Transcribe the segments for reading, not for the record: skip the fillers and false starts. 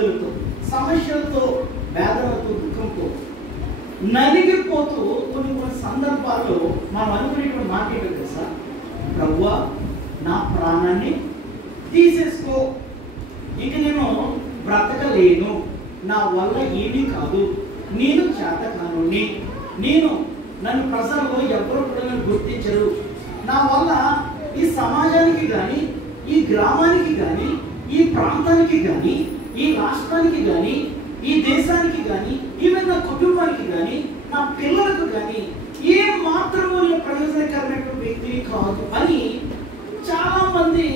ఇబ్బందులతో, సమస్యలతో, వేదనతో, దుఃఖంతో నలిగిపోతూ కొన్ని సందర్భాల్లో మనం అనుకునేటువంటి మాట ఏంటో తెలుసా? ప్రభువా, నా ప్రాణాన్ని తీసేసుకో, ఇక నేను బ్రతకలేను, నా వల్ల ఏమీ కాదు, నేను చేతకాను, నన్ను ప్రజల్లో ఎవరు కూడా నన్ను గుర్తించరు, నా వల్ల ఈ సమాజానికి కానీ, ఈ గ్రామానికి కానీ, ఈ ప్రాంతానికి కానీ, ఈ రాష్ట్రానికి కానీ, ఈ దేశానికి కానీ, ఈవెన్ నా కుటుంబానికి కానీ, నా పిల్లలకు కానీ ఏ మాత్రము నేను ప్రయోజనకరమైనటువంటి వ్యక్తిని కాదు అని చాలా మంది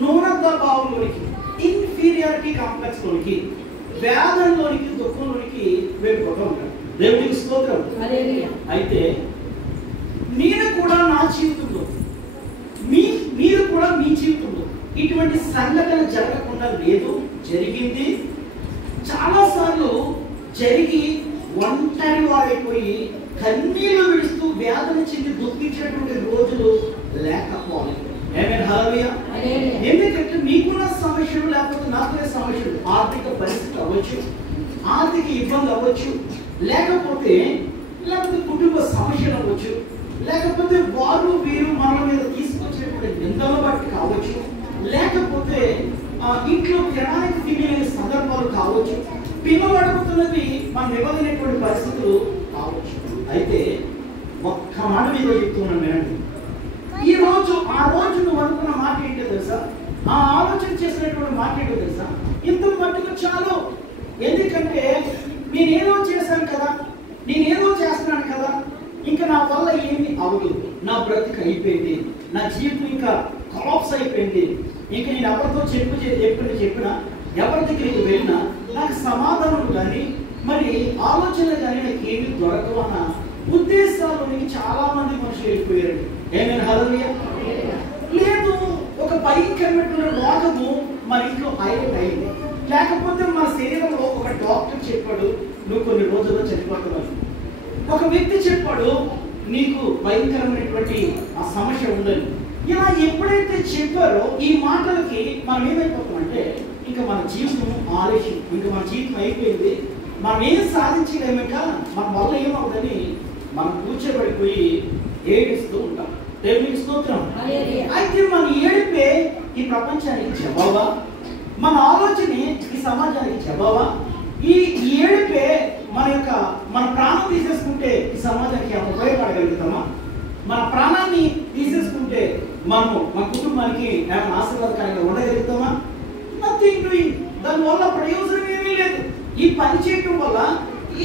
న్యూనత భావంలోనికి, ఇన్ఫీరియారిటీ కాంప్లెక్స్ లోనికి, వేదనలోనికి, దుఃఖంలోనికి వెళ్ళిపోతూ ఉంటారు. దేవునికి స్తోత్రం. అయితే నేను కూడా నా జీవితంలో, మీరు కూడా మీ జీవితంలో ఇటువంటి సంఘటన జరగకుండా లేదు, జరిగింది. చాలాసార్లు జరిగి ఒంటరి వారైపోయి కన్నీళ్లు విడుస్తూ వేదన చెంది దుఃఖించినటువంటి రోజులు లేకపోవాలి. ఎందుకంటే మీకున్న సమస్యలు, లేకపోతే నాకున్న సమస్యలు, ఆర్థిక పరిస్థితి అవ్వచ్చు, ఆర్థిక ఇబ్బంది అవ్వచ్చు, లేకపోతే కుటుంబ సమస్యలు అవ్వచ్చు, లేకపోతే వారు వీరు మన మీద తీసుకొచ్చినటువంటి నిందల బట్టి కావచ్చు, లేకపోతే ఇంట్లో తినడానికి తినే సందర్భాలు కావచ్చు, పిల్లలు అడుగుతున్నది మనం ఇవ్వలేనటువంటి పరిస్థితులు కావచ్చు. అయితే ఒక్క మాట మీద చెప్తున్నాను వినండి. ఈ రోజు ఆ రోజు నువ్వు అనుకున్న మాట ఏంటో తెలుసా? ఆ ఆలోచన చేసినటువంటి మాట ఏంటో తెలుసా? ఇంత మట్టుకు చాలు. ఎందుకంటే నేనేదో చేశాను కదా, నేనేదో చేస్తున్నాను కదా, ఇంకా నా వల్ల ఏమి అవ్వదు, నా బ్రతికి అయిపోయింది, నా జీవితం ఇంకా కొలాప్స్ అయిపోయింది, ఇంకా నేను ఎవరితో చెప్పినా ఎవరి దగ్గరికి వెళ్ళినా నాకు సమాధానం కానీ మరి ఆలోచన కానీ నాకు ఏమి దొరకవన్న ఉద్దేశాలలోనికి చాలా మంది మనుషులు వెళ్ళిపోయారండి. ఏమైనా హల్లెలూయా? లేదు, ఒక భయంకరమైన రోగము మన ఇంట్లో హైలైట్ అయింది, లేకపోతే మన శరీరంలో ఒక డాక్టర్ చెప్పాడు నువ్వు కొన్ని రోజుల్లో చనిపోతున్నావు, ఒక వ్యక్తి చెప్పాడు నీకు భయంకరమైనటువంటి ఆ సమస్య ఉందని. ఇలా ఎప్పుడైతే చెప్పారో ఈ మాటలకి మనం ఏమైపోతామంటే ఇంకా మన జీవితం ఆలస్యం, ఇంకా మన జీవితం అయిపోయింది, మనం ఏం సాధించలేమక, మన వల్ల ఏమవుతుందని మనం కూర్చోబడిపోయి ఏడుస్తూ ఉంటాం. దేవునికి స్తోత్రం. అయితే మన ఏడిపే ఈ ప్రపంచానికి జవాబా? మన ఆలోచన ఈ సమాజానికి జవాబా? ఈ ఏడిపే మన ప్రాణం తీసేసుకుంటే ఈ సమాజానికి ఉపయోగపడగలుగుతామా? మన ప్రాణాన్ని తీసేసుకుంటే మనము మన కుటుంబానికి ఏమైనా ఆశీర్వాదకరంగా ఉండగలుగుతామా? Nothing doing. దానివల్ల ప్రయోజనం ఏమీ లేదు. ఈ పని చేయటం వల్ల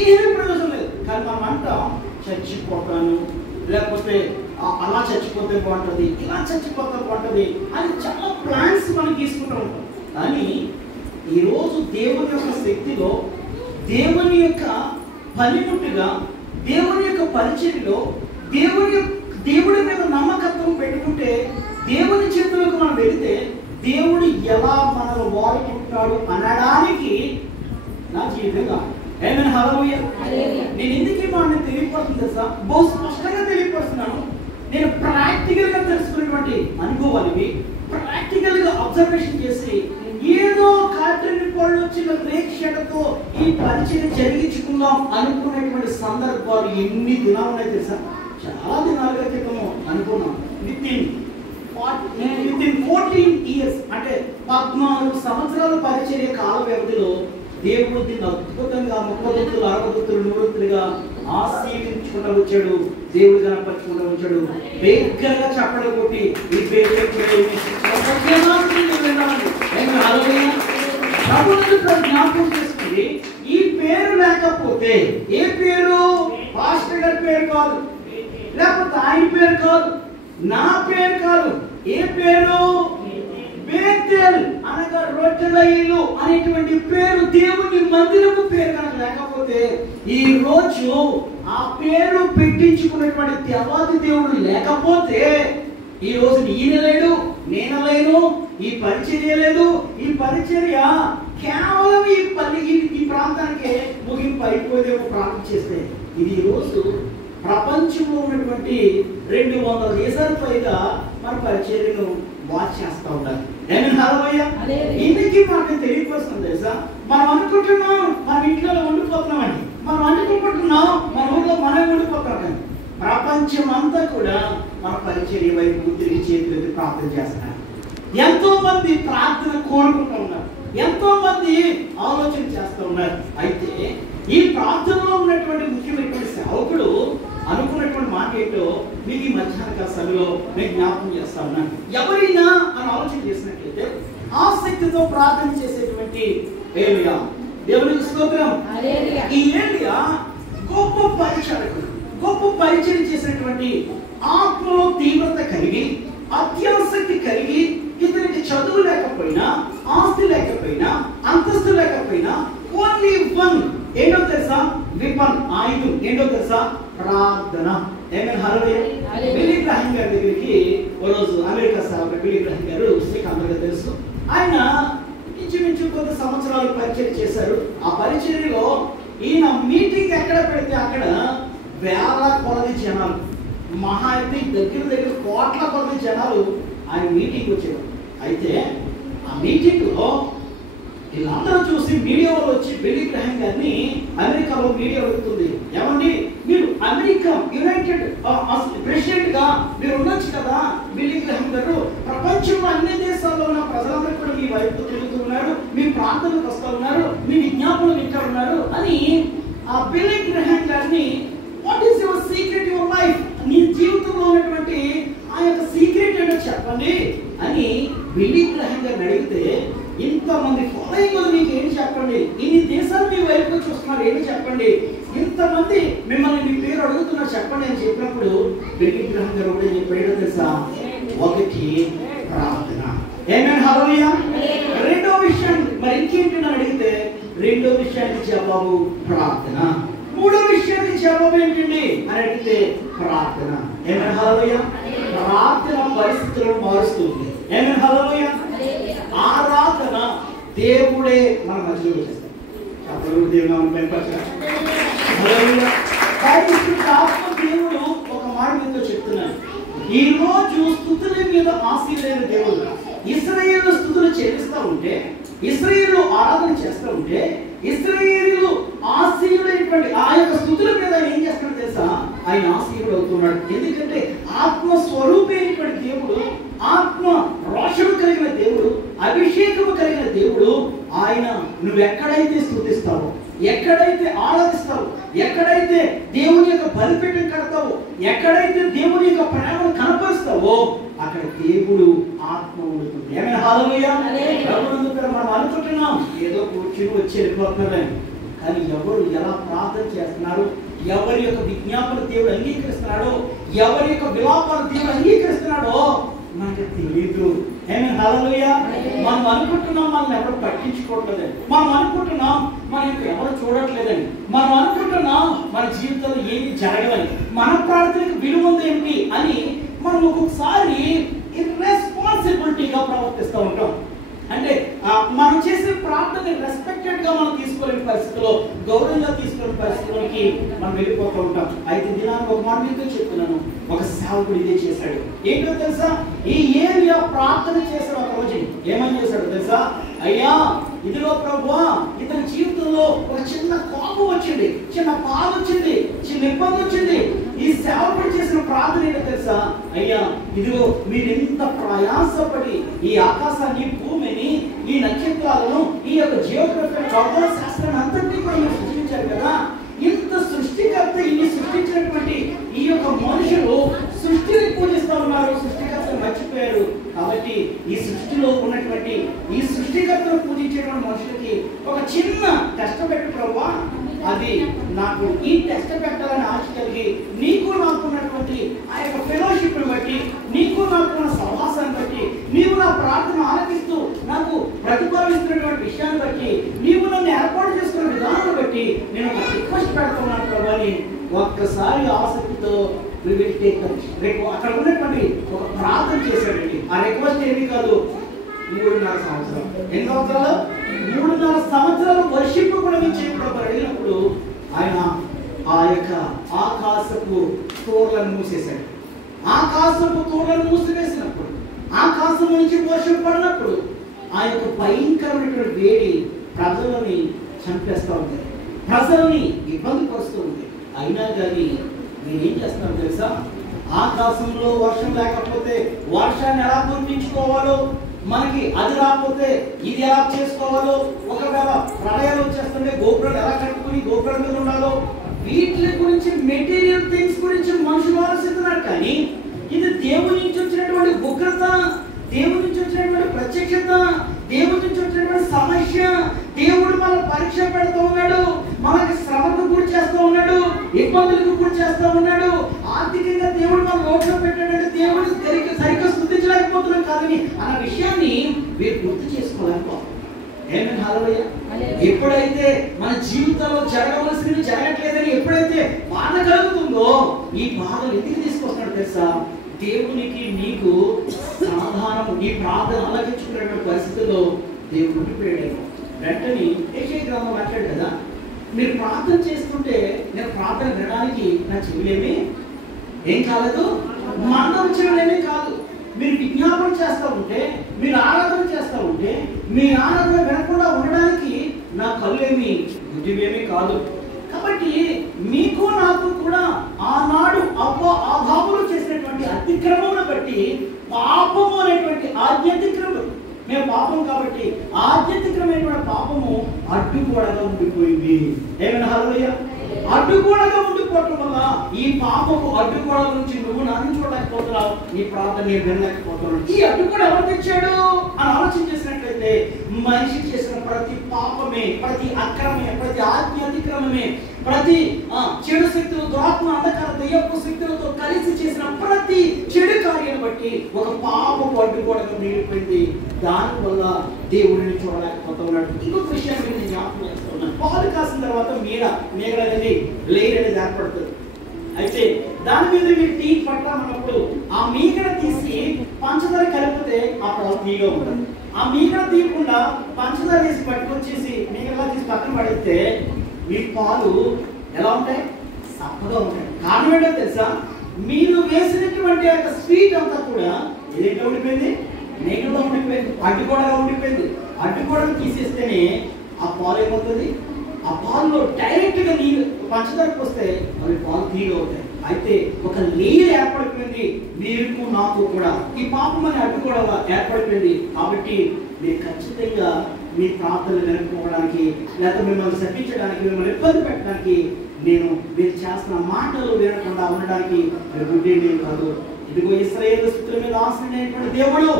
ఏమీ ప్రయోజనం లేదు. కానీ మనం అంటాం చచ్చిపోతాను, లేకపోతే అలా చచ్చిపోతే బాగుంటుంది, ఇలా చచ్చిపోతే బాగుంటుంది అని చాలా ప్లాన్స్ మనం తీసుకుంటూ ఉంటాం. కానీ ఈరోజు దేవుని యొక్క శక్తిలో, దేవుని యొక్క పనిముట్టుగా, దేవుని యొక్క పరిచర్యలో, దేవుడి మీద నమ్మకత్వం పెట్టుకుంటే, దేవుని చేతులకు మనం వెళితే దేవుడు ఎలా మనల్ని వాడుకుంటాడు అనడానికి నా జీవితంగా ఏమైనా హల్లెలూయా. నేను ఎందుకు ఈ మాట తెలియపడుతుంది తెలుసా? బహు స్పష్టంగా తెలియపరుస్తున్నాను. నేను ప్రాక్టికల్ గా తెలుసుకున్నటువంటి అనుభవాలు, ప్రాక్టికల్ గా అబ్జర్వేషన్ చేసి ఏదో కాటని పళ్ళు వచ్చిన ప్రేక్షకులతో ఈ పరిచయం జరిగించుకుందాం అనుకునేటువంటి సందర్భాలు ఎన్ని దినాలు ఉన్నాయి తెలుసా? చాలా దినాలుగా క్రితము అనుకున్నాం. విత్ ఇన్ 14 ఇయర్స్, అంటే 14 సంవత్సరాల పరిచర్య కాల వ్యవధిలో దేవుడు దీన్ని అద్భుతంగా 30 దుత్తులు 60 దుత్తులు 100 దుత్తులుగా ఆశీర్వదించుకుంటూ వచ్చాడు. దేవుడు కనపరుచుకుంటూ వచ్చాడు. వేగంగా చప్పట్లు కొట్టి ఈ పేరు జ్ఞాపకం చేసుకుని, ఈ పేరు లేకపోతే, ఏ పేరు? పాస్టర్ గారి పేరు కాదు, లేకపోతే ఆయన పేరు కాదు, నా పేరు కాదు, ఏ పేరు? బేతేల్ అనగా రొట్టెల ఇల్లు అనేటువంటి పేరు దేవుని మందిరము పేరు కనుక లేకపోతే, ఈ రోజు ఆ పేరు పెట్టించుకున్నటువంటి దేవాది దేవుడు లేకపోతే ఈ రోజు ఈయన లేడు, నేను లేను, ఈ పరిచర్య లేదు. ఈ పరిచర్య కేవలం ఈ ప్రాంతానికే ముగింపు అయిపోయేదేమో ప్రార్థన చేస్తే. ఇది ఈ రోజు ప్రపంచంలో ఉన్నటువంటి 200 దేశాల పైగా మన పరిచర్యను వాచ్ చేస్తూ ఉండాలి. ఇందుకీ మనకు తెలియకపోతుంది తెలుసా, మనం అనుకుంటున్నాం మన ఇంట్లో ఉండిపోతున్నామని, మనం అనుకుంటున్నాం మన ఊళ్ళో మనం ఉండిపోతున్నాం, కానీ ప్రపంచం అంతా కూడా మన పరిచర్య వైపు తిరిగి చేతులకి ప్రార్థన చేస్తున్నారు. ఎంతో మంది ప్రార్థన కోరుకుంటూ ఉన్నారు, ఎంతో మంది ఆలోచన చేస్తూ ఉన్నారు. అయితే ఈ ప్రార్థనలో ఉన్నటువంటి ముఖ్యమైనటువంటి సేవకుడు అనుకున్నటువంటి మాట ఏంటో మీకు ఈ మధ్యాహ్న సమయంలో నేను జ్ఞాపకం చేస్తా ఉన్నాను. ఎవరైనా అని ఆలోచన చేసినట్లయితే ఆసక్తితో ప్రార్థన చేసేటువంటి ఏలియా, దేవునికి స్తోత్రం. ఈ ఏలియా గొప్ప పరిచారకుడు, గొప్ప పరిచయం చేసినటువంటి ఆత్మలో తీవ్రత కలిగి, అత్యాసక్తి కలిగి, ఇతనికి చదువు లేకపోయినా, ఆస్తి లేకపోయినా, అంతస్తు లేకపోయినా, ఓన్లీ వన్ ఏంటో తెలుసా, విపన్ ఆయుధం ఏంటో తెలుసా, ప్రార్థన. బిల్లీ గ్రాహం గారి దగ్గరికి ఓ రోజు అమెరికా సేవకుడు బిల్లీ గ్రాహం గారు, మీకు అందరికీ తెలుసు, ఆయన ఇంచుమించు కొంత సంవత్సరాలు పరిచయం చేశారు. ఆ పరిచర్యలో ఈయన మీటింగ్ ఎక్కడ పెడితే అక్కడ వేల కొలది జనాలు, మహా అయితే దగ్గర కోట్ల కొలది జనాలు ఆయన మీటింగ్ వచ్చారు. అయితే ఆ మీటింగ్లో వీళ్ళందరూ చూసి మీడియా వాళ్ళు వచ్చి బిల్లీ గ్రాహం గారిని అమెరికాలో మీడియా అడుగుతుంది, ఏమండి మీరు అమెరికా యునైటెడ్ ప్రెసిడెంట్ గా మీరు ఉండొచ్చు కదా బిల్లీ గ్రాహం గారు, ప్రపంచంలో అన్ని దేశాల్లో ఉన్న ప్రజలందరూ కూడా మీ వైపు తిరుగుతూ ఉన్నారు, మీ ప్రాంతాలకు వస్తూ ఉన్నారు, మీ విజ్ఞాపనలు వింటూ ఉన్నారు అని ఆ బిల్లీ గ్రాహం గారిని, what is your secret your life, నీ జీవితంలో ఉన్నటువంటి ఆ యొక్క సీక్రెట్ ఏంటో చెప్పండి అని బిల్లీ గ్రాహం గారిని అడిగితే, ఇంతమంది ఫాలోయింగ్ మీకు ఏం చెప్పండి, ఇన్ని దేశాలు మీ వైపు చూస్తున్నారు ఏమి చెప్పండి, ఇంతమంది మిమ్మల్ని మీ పేరు అడుగుతున్నారు చెప్పండి అని చెప్పినప్పుడు బిల్లీ గ్రాహం గారు కూడా చెప్పాడో తెలుసా, ఒకటి ప్రార్థన. హల్లెలూయా. రెండో విషయం మరి ఇంకేంటి అని అడిగితే, రెండో విషయానికి జవాబు ప్రార్థన. మూడో విషయానికి జవాబు ఏంటండి అని అడిగితే ప్రార్థన. హల్లెలూయా. ప్రార్థన పరిస్థితులను మారుస్తుంది. హల్లెలూయా. ఆరాధన దేవుడే మన మధ్యలో చేస్తాడు. దేవుడు ఒక మాట మీతో చెప్తున్నాను, ఈ రోజు స్తుతుల మీద ఆశీర్వైన దేవుడు. ఇశ్రాయేలు స్తుతులు చెల్లిస్తూ ఉంటే, ఇశ్రాయేలు ఆరాధన చేస్తూ ఉంటే, ఇశ్రాయేలు ఆశీర్వైనటువంటి ఆ యొక్క స్తుతుల మీద ఏం చేస్తాడో తెలుసా, ఆయన ఆశీర్వుడు అవుతున్నాడు. ఎందుకంటే ఆత్మ స్వరూపైనటువంటి దేవుడు, ఆత్మ రోషము కలిగిన దేవుడు, అభిషేకము కలిగిన దేవుడు ఆయన. నువ్వు ఎక్కడైతే స్తుతిస్తావో, ఎక్కడైతే ఆరాధిస్తావు, ఎక్కడైతే దేవుని యొక్క బలిపీఠం కడతావో, ఎక్కడైతే దేవుని యొక్క ప్రేమను కనపరుస్తావో అక్కడ దేవుడు ఆత్మ ఉంటుంది. హల్లెలూయా. మనం అనుకుంటున్నాం ఏదో కూర్చుని వచ్చి వెళ్ళిపోతున్నారని, కానీ ఎవరు ఎలా ప్రార్థన చేస్తున్నారు, ఎవరి యొక్క విజ్ఞాపన దేవుడు అంగీకరిస్తున్నాడో, ఎవరి యొక్క విలాపాలు దేవుడు అంగీకరిస్తున్నాడో మనకి తెలియదు. హల్లెలూయా. మనం అనుకుంటున్నాం మనం ఎవరు పట్టించుకోవట్లేదని, మనం అనుకుంటున్నాం మనం ఎవరు చూడట్లేదని, మనం అనుకుంటున్నాం మన జీవితంలో ఏమి జరగదని, మన ప్రార్థనకు విలువ ఉందేంటి అని మనం ఒక్కొక్కసారి ఇర్రెస్పాన్సిబిలిటీగా ప్రవర్తిస్తూ ఉంటాం. అంటే మనం చేసే ప్రార్థన రెస్పెక్టెడ్ గా మనం తీసుకోలేని పరిస్థితిలో, గౌరవంగా తీసుకోలేని పరిస్థితిలోకి మనం వెళ్ళిపోతూ ఉంటాం. అయితే దినానికి ఒక మాట మీతో చెప్తున్నాను, ఒక సేవకుడు ఇదే చేశాడు. ఏంటో తెలుసా, ఈ ఏలియా ప్రార్థన చేసిన ఒక రోజు ఏమని చేశాడు తెలుసా, అయ్యా ఇదిగో ప్రభువా, ఇతని జీవితంలో ఒక చిన్న కోపం వచ్చింది, చిన్న బాధ వచ్చింది, చిన్న ఇబ్బంది వచ్చింది. ఈ సేవకుడు చేసిన ప్రార్థన ఏంటో తెలుసా, అయ్యా ఇదిగో మీరు ఎంత ప్రయాసపడి ఈ ఆకాశాన్ని, భూమిని, ఈ నక్షత్రాలను, ఈ యొక్క జియోగ్రఫీ ఖగోళ శాస్త్రాన్ని అంతటినీ కూడా మీరు సృష్టించారు కదా, ఇంత సృష్టికర్త ఇన్ని సృష్టించినటువంటి ఈ యొక్క మనుషులు సృష్టిని పూజిస్తూ ఉన్నారు, సృష్టికర్తను మర్చిపోయారు. కాబట్టి ఈ సృష్టిలో ఉన్నటువంటి ఈ సృష్టికర్తను పూజించేటువంటి మనుషులకి ఒక చిన్న టెస్ట్ పెట్టు ప్రభువా, అది నాకు ఈ టెస్ట్ పెట్టాలని ఆశ కలిగి, నీకు నాకున్నటువంటి ఆ యొక్క ఫెలోషిప్ని బట్టి, నీకు నాకున్న సహవాసాన్ని బట్టి, నీవు నా ప్రార్థన ఆలకిస్తూ నాకు ప్రతిఫలిస్తున్నటువంటి విషయాన్ని బట్టి, నీవు నన్ను ఏర్పాటు చేసుకున్న విధానాన్ని బట్టి నేను ఒక రిక్వెస్ట్ పెడుతున్నాను ప్రభు అని ఒక్కసారి ఆసక్తితో అక్కడ ఉన్నటువంటి ఒక ప్రార్థన చేశాడండి. ఆ రిక్వెస్ట్ ఏమీ కాదు, 3.5 సంవత్సరాలు. ఎన్ని సంవత్సరాలు? 3.5 సంవత్సరాలు వర్షిప్ కూడా మేము చేయకుండా అడిగినప్పుడు ఆయన ఆ యొక్క ఆకాశపు తోర్లను మూసేశాడు. ఆకాశపు తోర్లను మూసివేసినప్పుడు ఆకాశం నుంచి వర్షం పడినప్పుడు ఆ యొక్క భయంకరమైనటువంటి వేడి ప్రజలని చంపేస్తూ ఉంది, ప్రజలని ఇబ్బంది పరుస్తూ ఉంది. అయినా కానీ నేనేం చేస్తాను తెలుసా? ఆకాశంలో వర్షం లేకపోతే వర్షాన్ని ఎలా కురిపించుకోవాలో, మనకి అది రాకపోతే ఇది ఎలా చేసుకోవాలో, ఒకవేళ ప్రళయాలు వచ్చేస్తుంటే గోపురాలు ఎలా కట్టుకుని గోపురం మీద ఉండాలో, వీటి గురించి మెటీరియల్ థింగ్స్ గురించి మనుషులు ఆలోచిస్తున్నారు. కానీ ఇది దేవుని నుంచి వచ్చినటువంటి ఉగ్రత, దేవుడి నుంచి వచ్చినటువంటి ప్రత్యక్షత, దేవుడి నుంచి వచ్చినటువంటి సమస్య. దేవుడు మన పరీక్ష పెడుతూ ఉన్నాడు, మనకి శ్రమకు గురి చేస్తూ ఉన్నాడు, ఇబ్బందులకు గురి చేస్తూ ఉన్నాడు. ఆర్థికంగా దేవుడు మన నోట్లో పెట్టాడంటే దేవుడు సరిగ్గా స్తుతించలేకపోతున్నాం కాదని అన్న విషయాన్ని వీరు గుర్తు చేసుకోలేకపోతున్నాం. ఏమని హల్లెలూయా. ఎప్పుడైతే మన జీవితంలో జరగవలసినవి జరగట్లేదని ఎప్పుడైతే బాధ కలుగుతుందో, ఈ బాధలు ఎందుకు తీసుకొస్తున్నాడు తెలుసా? దేవునికి నీకు సమాధానం, నీ ప్రార్థన ఆలకించుకునేటువంటి పరిస్థితుల్లో దేవుడు ఉండిపోయాడు. వెంటనే యెషయా గ్రంథం మాట్లాడు కదా, మీరు ప్రార్థన చేస్తుంటే నేను ప్రార్థన వినడానికి నా చెవులేమి ఏం కాలేదు, మందం చెవులేమీ కాదు. మీరు విజ్ఞాపన చేస్తూ ఉంటే, మీరు ఆరాధన చేస్తూ ఉంటే, మీ ఆరాధన వినకుండా ఉండడానికి నా కళ్ళేమి గుడ్డివేమీ కాదు. కాబట్టి మీకు నాకు కూడా ఆనాడు ఆదాములు చేసినటువంటి అతిక్రమమును బట్టి పాపము అనేటువంటి ఆజ్ఞాతిక్రమం, మేము పాపం కాబట్టి ఆజ్ఞాతిక్రమైనటువంటి పాపము అడ్డుగోడగా ఉండిపోయింది. ఏమైనా హల్లెలూయా. అడ్డుగోడగా ఉండిపోవటం వల్ల ఈ పాపము అడ్డుగోడ నుంచి నువ్వు నన్ను చూడలేకపోతున్నావు, నీ ప్రార్థన నేను వినలేకపోతున్నావు. ఈ అడ్డుగోడ ఎవరు తెచ్చాడు అని ఆలోచన చేసినట్లయితే, మనిషి చేసిన ప్రతి పాపమే, ప్రతి అక్రమే, ప్రతి ఆజ్ఞాతిక్రమమే, ప్రతి చెడు శక్తులు, దురాత్మ, అంధకార, దయ్యపు శక్తులతో కలిసి చేసిన ప్రతి చెడు కార్యాన్ని బట్టి ఒక పాపపు అడ్డుగోడగా మిగిలిపోయింది. దానివల్ల దేవుడిని చూడలేకపోతున్నాడు. ఇంకొక విషయాన్ని నేను జ్ఞాపకం చేస్తున్నాను. పాలు కాసిన తర్వాత మేగడ అనేది లేయర్ అనేది ఏర్పడుతుంది. అయితే దాని మీద మీరు టీ పట్టామన్నప్పుడు ఆ మీగడ తీసి పంచదార కలిపితే ఆ పాలు తీగా ఉంటుంది. ఆ మీగడ తీయకుండా పంచదార తీసి పట్టుకొచ్చేసి మీగడలా తీసి పక్కన పడితే మీ పాలు ఎలా ఉంటాయి? సప్పగా ఉంటాయి. కారణం ఏంటో తెలుసా? మీరు వేసినటువంటి యొక్క స్వీట్ అంతా కూడా ఏదైతే ఉండిపోయింది, మేగడలో ఉండిపోయింది, అడ్డుగోడగా ఉండిపోయింది. అడ్డుగోడను తీసేస్తేనే ఆ పాలు ఏమవుతుంది? ఆ పాలలో డైరెక్ట్ గా నీళ్ళు పంచదారకు వస్తే అవి పాలు తీగ అవుతాయి. అయితే ఒక లేయర్ ఏర్పడిపోయింది మీకు నాకు కూడా. ఈ పాపం అనే అడ్డుగోడ ఏర్పడిపోయింది. కాబట్టి మీరు ఖచ్చితంగా మీ ప్రార్థనలు వినకపోవడానికి, లేకపోతే మిమ్మల్ని శపించడానికి, మిమ్మల్ని ఇబ్బంది పెట్టడానికి, నేను మీరు చేస్తున్న మాటలు వినకుండా ఉండడానికి మీరు గుడ్డి కాదు. ఇదిగో ఇశ్రాయేలు స్తుతుల మీద ఆశ్రయించినటువంటి దేవుడు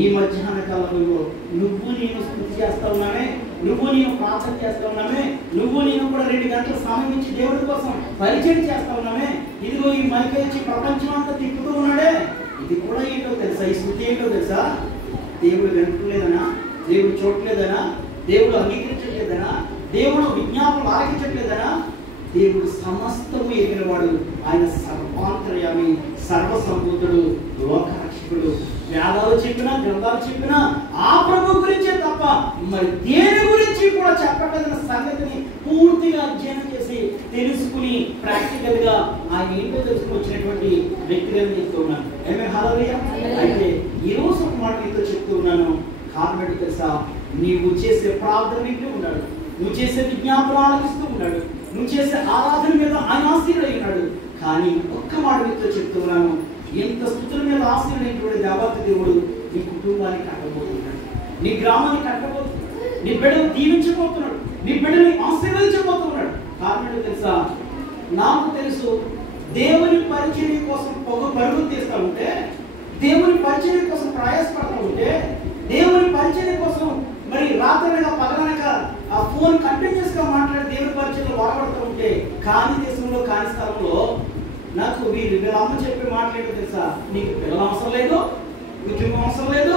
ఈ మధ్యాహ్న కాలంలో నువ్వు నేను స్తుతి చేస్తా ఉన్నామే, నువ్వు నేను ప్రార్థన చేస్తా ఉన్నామే, నువ్వు నేను కూడా 2 గంటలు సమయం ఇచ్చి దేవుడి కోసం పరిచయం చేస్తా ఉన్నామే. ఇదిగో ఈ మైక్ ఇచ్చి ప్రపంచం అంతా తిప్పుతూ ఉన్నాడే. ఇది కూడా ఏంటో తెలుసా? ఈ స్తుతి ఏంటో తెలుసా? దేవుడు వినట్లేదనా, దేవుడు చూడలేదనా, దేవుడు అంగీకరించట్లేదనా, దేవుడు విజ్ఞాపనలు ఆలకించట్లేదనా? దేవుడు సమస్తము ఎరిగినవాడు, ఆయన సర్వాంతర్యామి, సర్వసంభూతుడు, లోకరక్షకుడు. వేదాలు చెప్పినా, గ్రంథాలు చెప్పినా ఆ ప్రభు గురించే తప్ప మరి దేని గురించి కూడా చెప్పట్లేదన్న సంగతిని పూర్తిగా అధ్యయనం చేసి తెలుసుకుని ప్రాక్టికల్ గా ఆయన ఏంటో తెలుసుకుని వచ్చినటువంటి వ్యక్తిగా చెప్తూ ఉన్నాను. ఏమే హల్లెలూయా. అయితే ఈ రోజు ఒక మాట మీతో చెప్తూ ఉన్నాను. కారణం తెలుసా? నీవు చేసే ప్రార్థన వింటూ ఉన్నాడు, నువ్వు చేసే విజ్ఞాపన ఆలకిస్తూ ఉన్నాడు, నువ్వు చేసే ఆరాధన మీద ఆయన ఆశీర్వై ఉన్నాడు. కానీ ఒక్క మాట మీతో చెప్తున్నాను, ఎంత స్తుతుల మీద ఆశీర్వైనటువంటి దేవత దేవుడు నీ కుటుంబాన్ని కట్టబోతున్నాడు, నీ గ్రామాన్ని కట్టబోతున్నాడు, నీ బిడ్డను దీవించబోతున్నాడు, నీ బిడ్డని ఆశీర్వదించబోతున్నాడు. కారణం తెలుసా? నాకు తెలుసు, దేవుని పరిచర్య కోసం పరుగు తీస్తూ ఉంటే, దేవుని పరిచర్య కోసం ప్రయాసపడతా ఉంటే, దేవుని పరిచర్య కోసం మరి రాత్రనగా పగలనక ఆ ఫోన్ కంటిన్యూస్ గా మాట్లాడి దేవుని పరిచర్యలో వాడబడుతూ ఉంటే, కాని దేశంలో కాని స్థలంలో నాకు వీళ్ళ అమ్మ చెప్పి మాట్లాడేది తెలుసా? నీకు పిల్లలు అవసరం లేదు, ఉద్యోగం అవసరం లేదు,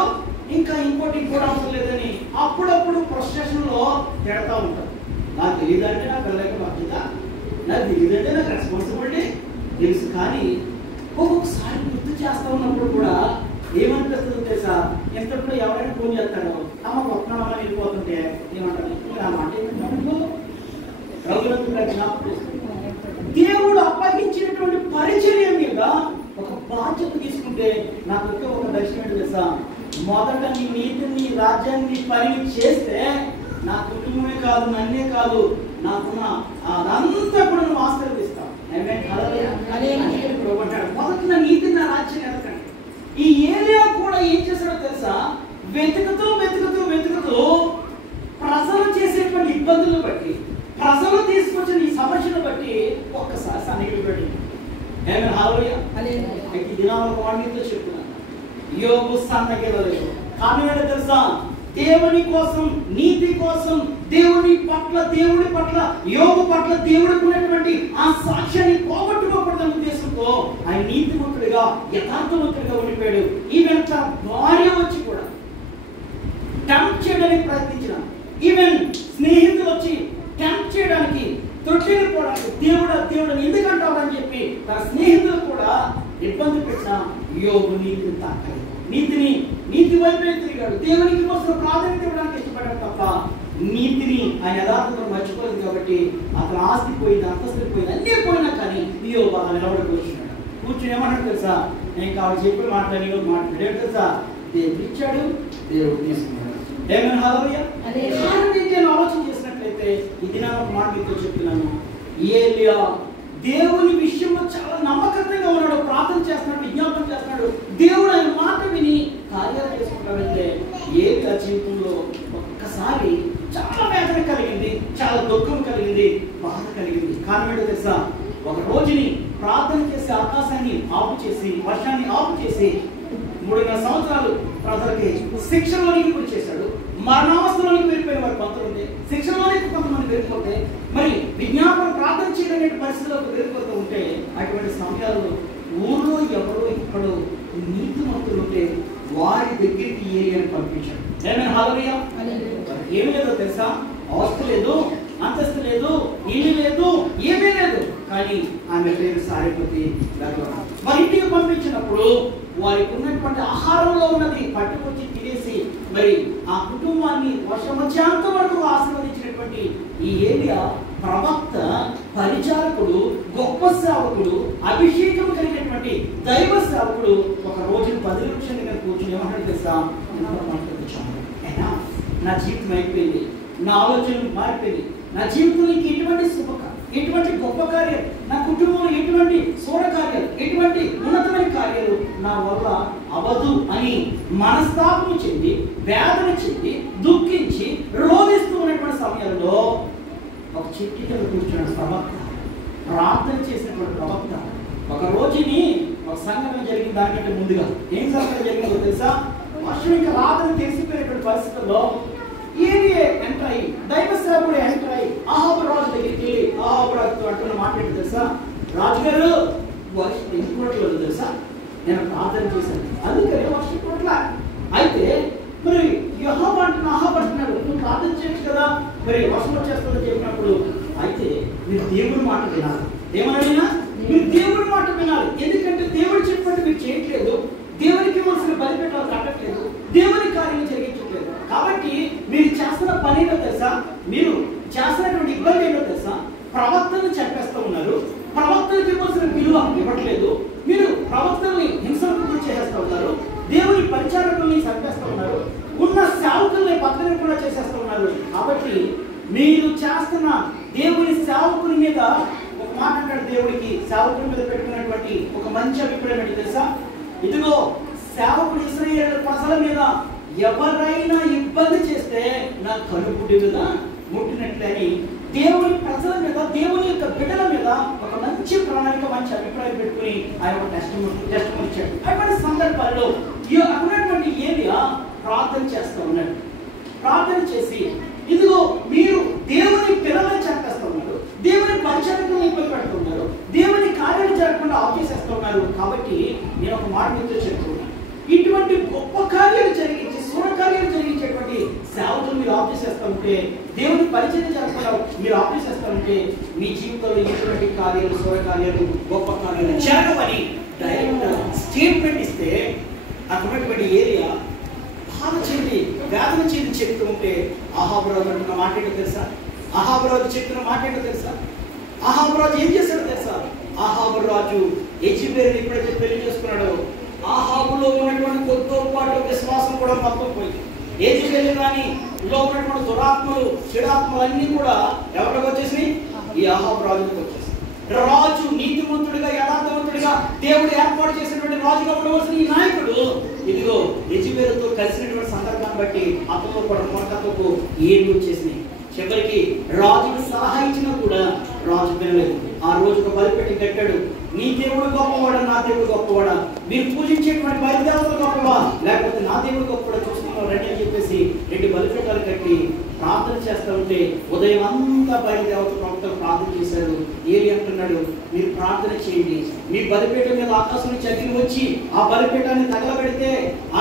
ఇంకా ఇంకోటి అవసరం లేదని అప్పుడప్పుడు ప్రొస్టేషన్ లో తిడతా ఉంటారు. నాకు తెలియదంటే నా పిల్లలకి బాధ్యత, నాకు తెలియదంటే నాకు రెస్పాన్సిబిలిటీ తెలుసు. కానీ ఒక్కొక్కసారి గుర్తు చేస్తా ఉన్నప్పుడు కూడా ఏమనిపిస్తుందో తెలుసా? ఎంతప్పుడు ఎవరైనా ఫోన్ చేస్తాడో, అమ్మ వస్తున్నామని వెళ్ళిపోతుంటే ఏమంటారు? ఆ మాట దేవుడు అప్పగించినటువంటి పరిచర్య మీద ఒక బాధ్యత తీసుకుంటూ తీసుకుంటే నాకు ఒకే ఒక లక్ష్యం ఏంటి తెలుసా? మొదట నీ నీతిని, నీ రాజ్యాన్ని, నీ పనిని చేస్తే నా కుటుంబమే కాదు, నన్నే కాదు, నాకున్న అదంతా కూడా నువ్వు ఆశీర్వదిస్తావు. మొదట నా నీతిని, నా రాజ్యం ఎదకండి. ఈ ఏలియా కూడా ఏం చేశాడో తెలుసా? వెతుకుతూ వెతుకుతూ వెతుకుతూ ప్రజలు చేసేటువంటి ఇబ్బందులను బట్టి, ప్రజలు తీసుకొచ్చిన ఈ సమస్యను బట్టి ఒక్కసారి సన్నిహితుడు ఈ దినాల వాడితో చెప్తున్నాను, యోగు సన్నగిరలేదు. కానీ ఏంటో తెలుసా? దేవుని కోసం, నీతి కోసం, దేవుడి పట్ల యోగు పట్ల దేవుడికి ఉన్నటువంటి ఆ సాక్ష్యాన్ని పోగొట్టుకోకూడదనే ఉద్దేశంతో ఆయన నీతిమంతుడిగా, యథార్థవంతుడిగా ఉండిపోయాడు. ఈవెన్ భార్య వచ్చి కూడా టెంప్ట్ చేయడానికి ప్రయత్నించిన, ఈవెన్ స్నేహితులు వచ్చి టెంప్ట్ చేయడానికి, తొట్టిని కూడా దేవుడు ఎందుకంటావు అని చెప్పి తన స్నేహితులు కూడా ఇబ్బంది పెట్టిన యోగు నీతిని తాకలేదు. నీతి వైపే తిరిగాడు. దేవునికి కోసం ప్రాధాన్యత ఇవ్వడానికి ఇష్టపడ్డాడు తప్ప నీతిని ఆయన యథార్థంగా మర్చిపోలేదు. కాబట్టి అతను ఆస్తి పోయింది, అంతస్తులు పోయింది, అన్నీ పోయినా కానీ యోగు అలా నిలబడి కూర్చుని ఏమన్నాడు తెలుసా? నేను కావాలి చెప్పి మాట్లాడి మాట్లాడాడు తెలుసా? దేవుడు ఇచ్చాడు, దేవుడు తీసుకున్నాడు. ఏమైనా ఆలోచన చేసినట్లయితే ఈ దినాన్ని ఒక మాట మీతో చెప్తున్నాను. ఏలియా దేవుని విషయంలో చాలా నమ్మకంగా ఉన్నాడు, ప్రార్థన చేస్తున్నాడు, విజ్ఞాపన చేస్తున్నాడు. దేవుడు ఆయన మాట విని కార్యాలు చేసుకుంటాడంటే ఏలియా జీవితంలో ఒక్కసారి చాలా వేదన కలిగింది, చాలా దుఃఖం కలిగింది, బాధ కలిగింది. కారణం ఏంటో తెలుసా? ఒక రోజుని ప్రార్థన చేసి ఆకాశాన్ని ఆపు చేసి, వర్షాన్ని ఆపు చేసి 3.5 సంవత్సరాలు ప్రజలకి శిక్షణలోనికి గురి చేశాడు. మరణావస్థలోనికి వెళ్ళిపోయిన వారు కొంతమంది, శిక్షణలోనికి కొంతమంది వెళ్ళిపోతే, మరి విజ్ఞాపన ప్రార్థన చేయలేని పరిస్థితులకు వెళ్ళిపోతూ ఉంటే, అటువంటి సమయాల్లో ఊళ్ళో ఎవరో ఇక్కడ నీతిమంతులు ఉంటే వారి దగ్గరికి ఏలియాని పంపించాడు. ఏమి లేదో తెలుసా? అవస్థ లేదు, అంతస్తు లేదు, ఇల్లు లేదు, ఏమీ లేదు. కానీ ఆమె పేరు సారిపోతే వారి ఇంటికి పంపించినప్పుడు వారికి ఉన్నటువంటి ఆహారంలో ఉన్నది పట్టుకొచ్చి తినేసి మరి ఆ కుటుంబాన్ని వర్షమధ్యాంత వరకు ఆశీర్వదించినటువంటి ఈ ఏలియా ప్రవక్త, పరిచారకుడు, గొప్ప సేవకుడు, అభిషేకం కలిగినటువంటి దైవ సేవకుడు ఒక రోజు 10 నిమిషాల దగ్గర కూర్చొని ఏమంటాడు తెలుసా? నా జీవితం అయిపోయింది, నా ఆలోచనలు మారిపోయింది, నా జీవితంలో ఎటువంటి ఎటువంటి గొప్ప కార్యాలు, నా కుటుంబంలో ఎటువంటి కార్యాలు, ఎటువంటి ఉన్నతమైన కార్యాలు నా వల్ల అవదు అని మనస్తాపం చెంది, వేదన చెంది, దుఃఖించి, రోధిస్తూ ఉన్నటువంటి సమయంలో ఒక చెట్టు కింద కూర్చున్న ప్రవక్త, ప్రార్థన చేసినటువంటి ప్రవక్త ఒక రోజుని ఒక సంఘటన జరిగిన దానికంటే ముందుగా ఏం సంఘటన జరిగిందో తెలుసా? వర్షం ఇంకా రాదని తెలిసిపోయినటువంటి పరిస్థితుల్లో ఏది ఎంటర్ అయ్యి, దైవ సేవకుడు ఎంటర్ అయ్యి అహాబు రాజు దగ్గరికి వెళ్ళి అహాబు రాజుతో అంటున్న మాట్లాడి తెలుసా? రాజుగారు వర్షం ఎందుకు తెలుసా? నేను ప్రార్థన చేశాను, అందుకనే వర్షం కొట్ల. అయితే మరి అహాబు అంటున్నాడు, నువ్వు ప్రార్థన చేయొచ్చు కదా, మరి వర్షం వచ్చేస్తుందని చెప్పినప్పుడు అయితే మీరు దేవుడి మాట వినాలి. ఏమన్నా మీరు దేవుడి మాట వినాలి. ఎందుకంటే దేవుడు చెప్పినట్టు మీరు చేయట్లేదు, దేవునికి ఇవ్వాల్సిన బలిపీఠాలు కట్టట్లేదు, దేవుని కార్యం జరిగించట్లేదు. కాబట్టి మీరు చేస్తున్న పని ఏంటో తెలుసా? మీరు చేస్తున్నటువంటి ఇబ్బంది ఏంటో తెలుసా? ప్రవక్తను చెప్పేస్తూ ఉన్నారు, ప్రవక్తలకు ఇవ్వాల్సిన విలువ ఇవ్వట్లేదు, మీరు ప్రవక్తల్ని హింసలకు గురి చేసేస్తూ ఉన్నారు, దేవుని పరిచారకుల్ని చంపేస్తూ ఉన్నారు, ఉన్న సేవకుల్ని పక్కన కూడా చేసేస్తూ ఉన్నారు. కాబట్టి మీరు చేస్తున్న దేవుని సేవకుని మీద ఒక మాట అంటాడు, దేవుడికి సేవకుని మీద పెట్టుకున్నటువంటి ఒక మంచి అభిప్రాయం ఏంటి తెలుసా? ఇదిగో సేవకుడు ఇశ్రాయేలు ప్రజల మీద ఎవరైనా ఇబ్బంది చేస్తే నా కనుపుడి మీద ముట్టినట్లని దేవుని ప్రజల మీద, దేవుని యొక్క బిడ్డల మీద ఒక మంచి ప్రణాళిక, మంచి అభిప్రాయం పెట్టుకుని ఆయన ఒక టెస్టిమోనీ ఇచ్చాడు. అటువంటి సందర్భాల్లో అన్నటువంటి ఏలియా ప్రార్థన చేస్తూ ఉన్నాడు. ప్రార్థన చేసి ఇదిగో మీరు దేవుని పిల్లలను చంపేస్తూ ఉన్నారు, దేవుని పరిచారకులను ఇబ్బంది పెడుతున్నారు, దేవుని కార్యాలు జరగకుండా ఆఫ్ చేసేస్తూ ఉన్నారు. కాబట్టి నేను ఒక మాట మీతో చెప్తున్నాను, ఇటువంటి గొప్ప కార్యాలు జరిగించి కార్యాలు జరిగించేటువంటి సేవకులు మీరు ఆఫ్ చేసేస్తూ ఉంటే, దేవుని పరిచయం జరగకుండా మీరు ఆఫ్ చేసేస్తూ ఉంటే మీ జీవితంలో ఎటువంటి కార్యాలు, కార్యాలు, గొప్ప కార్యాలు జరగవని డైరెక్ట్ స్టేట్మెంట్ ఇస్తే అటువంటి ఏరియా బాధ చెంది, వేదన చెంది చెప్తూ ఉంటే అహాబు రాజు అంటున్న మాట ఏంటో తెలుసా? అహాబు రాజు చెప్తున్న మాట ఏంటో తెలుసా? అహాబు రాజు ఏం చేశాడో తెలుసా? అహాబు రాజు యెజెబెలుని ఎప్పుడైతే పెళ్లి చేసుకున్నాడో ఆహాబులో ఉన్నటువంటి కొద్దో పాటు విశ్వాసం కూడా మొత్తం పోయింది. యెజెబెలు కానీ లో ఉన్నటువంటి దురాత్మలు చెడాత్మలు అన్నీ కూడా ఎవరికి వచ్చేసినాయి? ఈ ఆహాబు రాజుకి వచ్చేసి. రాజు నీతిమంతుడిగా యథార్థవంతుడిగా దేవుడు ఏర్పాటు చేసినటువంటి రాజుగా ఉండవలసిన ఈ నాయకుడు ఇదిగో యెజెబెలుతో కలిసినటువంటి సందర్భాన్ని బట్టి అతను కూడా మూర్ఖత్వపు ఏమి వచ్చేసినాయి. చివరికి రాజుకు సలహా ఇచ్చినా కూడా రాజు వినలేదు. ఆ రోజు ఒక బలిపెట్టి కట్టాడు. నీ దేవుడు గొప్పవాడా, నా దేవుడు గొప్పవాడా, మీరు పూజించేటువంటి బలిదేవతలు గొప్పవా, లేకపోతే నా దేవుడు గొప్పవాడా చూసుకున్నావు రండి అని చెప్పేసి 2 బలిపీఠాలు కట్టి ప్రార్థన చేస్తూ ఉంటే ఉదయం అంతా బలిదేవత ప్రవక్తలు ప్రార్థన చేశారు. ఏలి అంటున్నాడు, మీరు ప్రార్థన చేయండి, మీ బలిపీఠం మీద ఆకాశం నుంచి అగ్ని వచ్చి ఆ బలిపీఠాన్ని తగలబెడితే,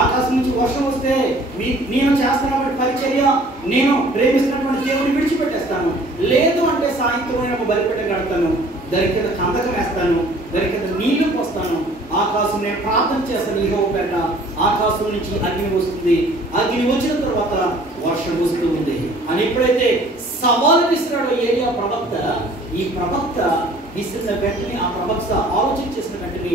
ఆకాశం నుంచి వర్షం వస్తే నేను చేస్తున్నటువంటి పరిచర్య, నేను ప్రేమిస్తున్నటువంటి దేవుడిని విడిచిపెట్టేస్తాను. లేదు అంటే సాయంత్రం ఒక బలిపీఠం కడతాను, దాని కింద కందకం వేస్తాను, దాని కింద నీళ్లు పోస్తాను, ఆకాశం నేను ప్రార్థన చేస్తాను యెహోవా పేట, ఆకాశం నుంచి అగ్ని వస్తుంది, అగ్ని వచ్చిన తర్వాత వర్షం వస్తూ ఉంది అని ఎప్పుడైతే సవాలు విసిరాడో ఏలియా ప్రవక్త, ఈ ప్రవక్త విసిరిన వెంటనే ఆ ప్రవక్త ఆలోచన చేసిన వెంటనే